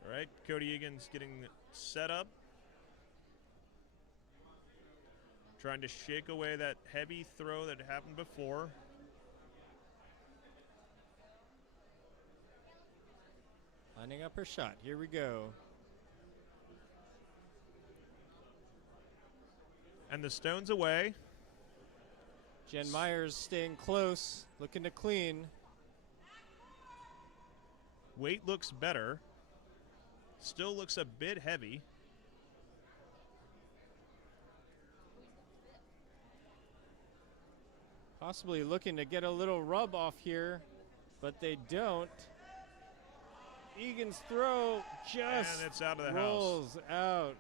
All right, Cody Egan's getting set up. Trying to shake away that heavy throw that happened before. Lining up her shot. Here we go. And the stone's away. Jen Myers staying close, looking to clean. Weight looks better. Still looks a bit heavy. Possibly looking to get a little rub off here, but they don't. Egan's throw just And it's out of the rolls out.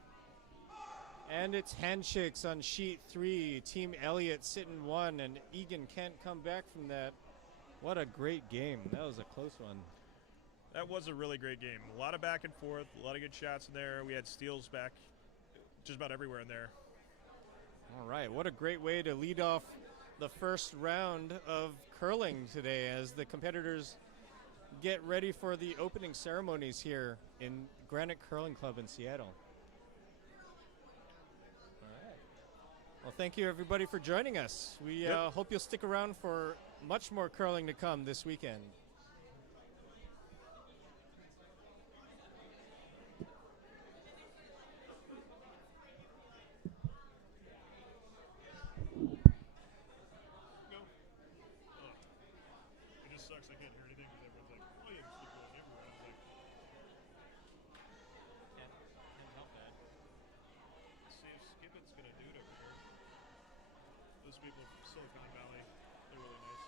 And it's handshakes on sheet 3. Team Elliott sitting 1, and Egan can't come back from that. What a great game. That was a close one. That was a really great game. A lot of back and forth, a lot of good shots in there. We had steals back just about everywhere in there. All right, what a great way to lead off the first round of curling today as the competitors get ready for the opening ceremonies here in Granite Curling Club in Seattle. All right. Well, thank you everybody for joining us. We hope you'll stick around for much more curling to come this weekend. It just sucks I can't hear anything because everyone's like, oh, yeah, keep going everywhere. I was like, Can't help that. see if Skippett's going to do it over here. Those people from Silicon Valley, they're really nice.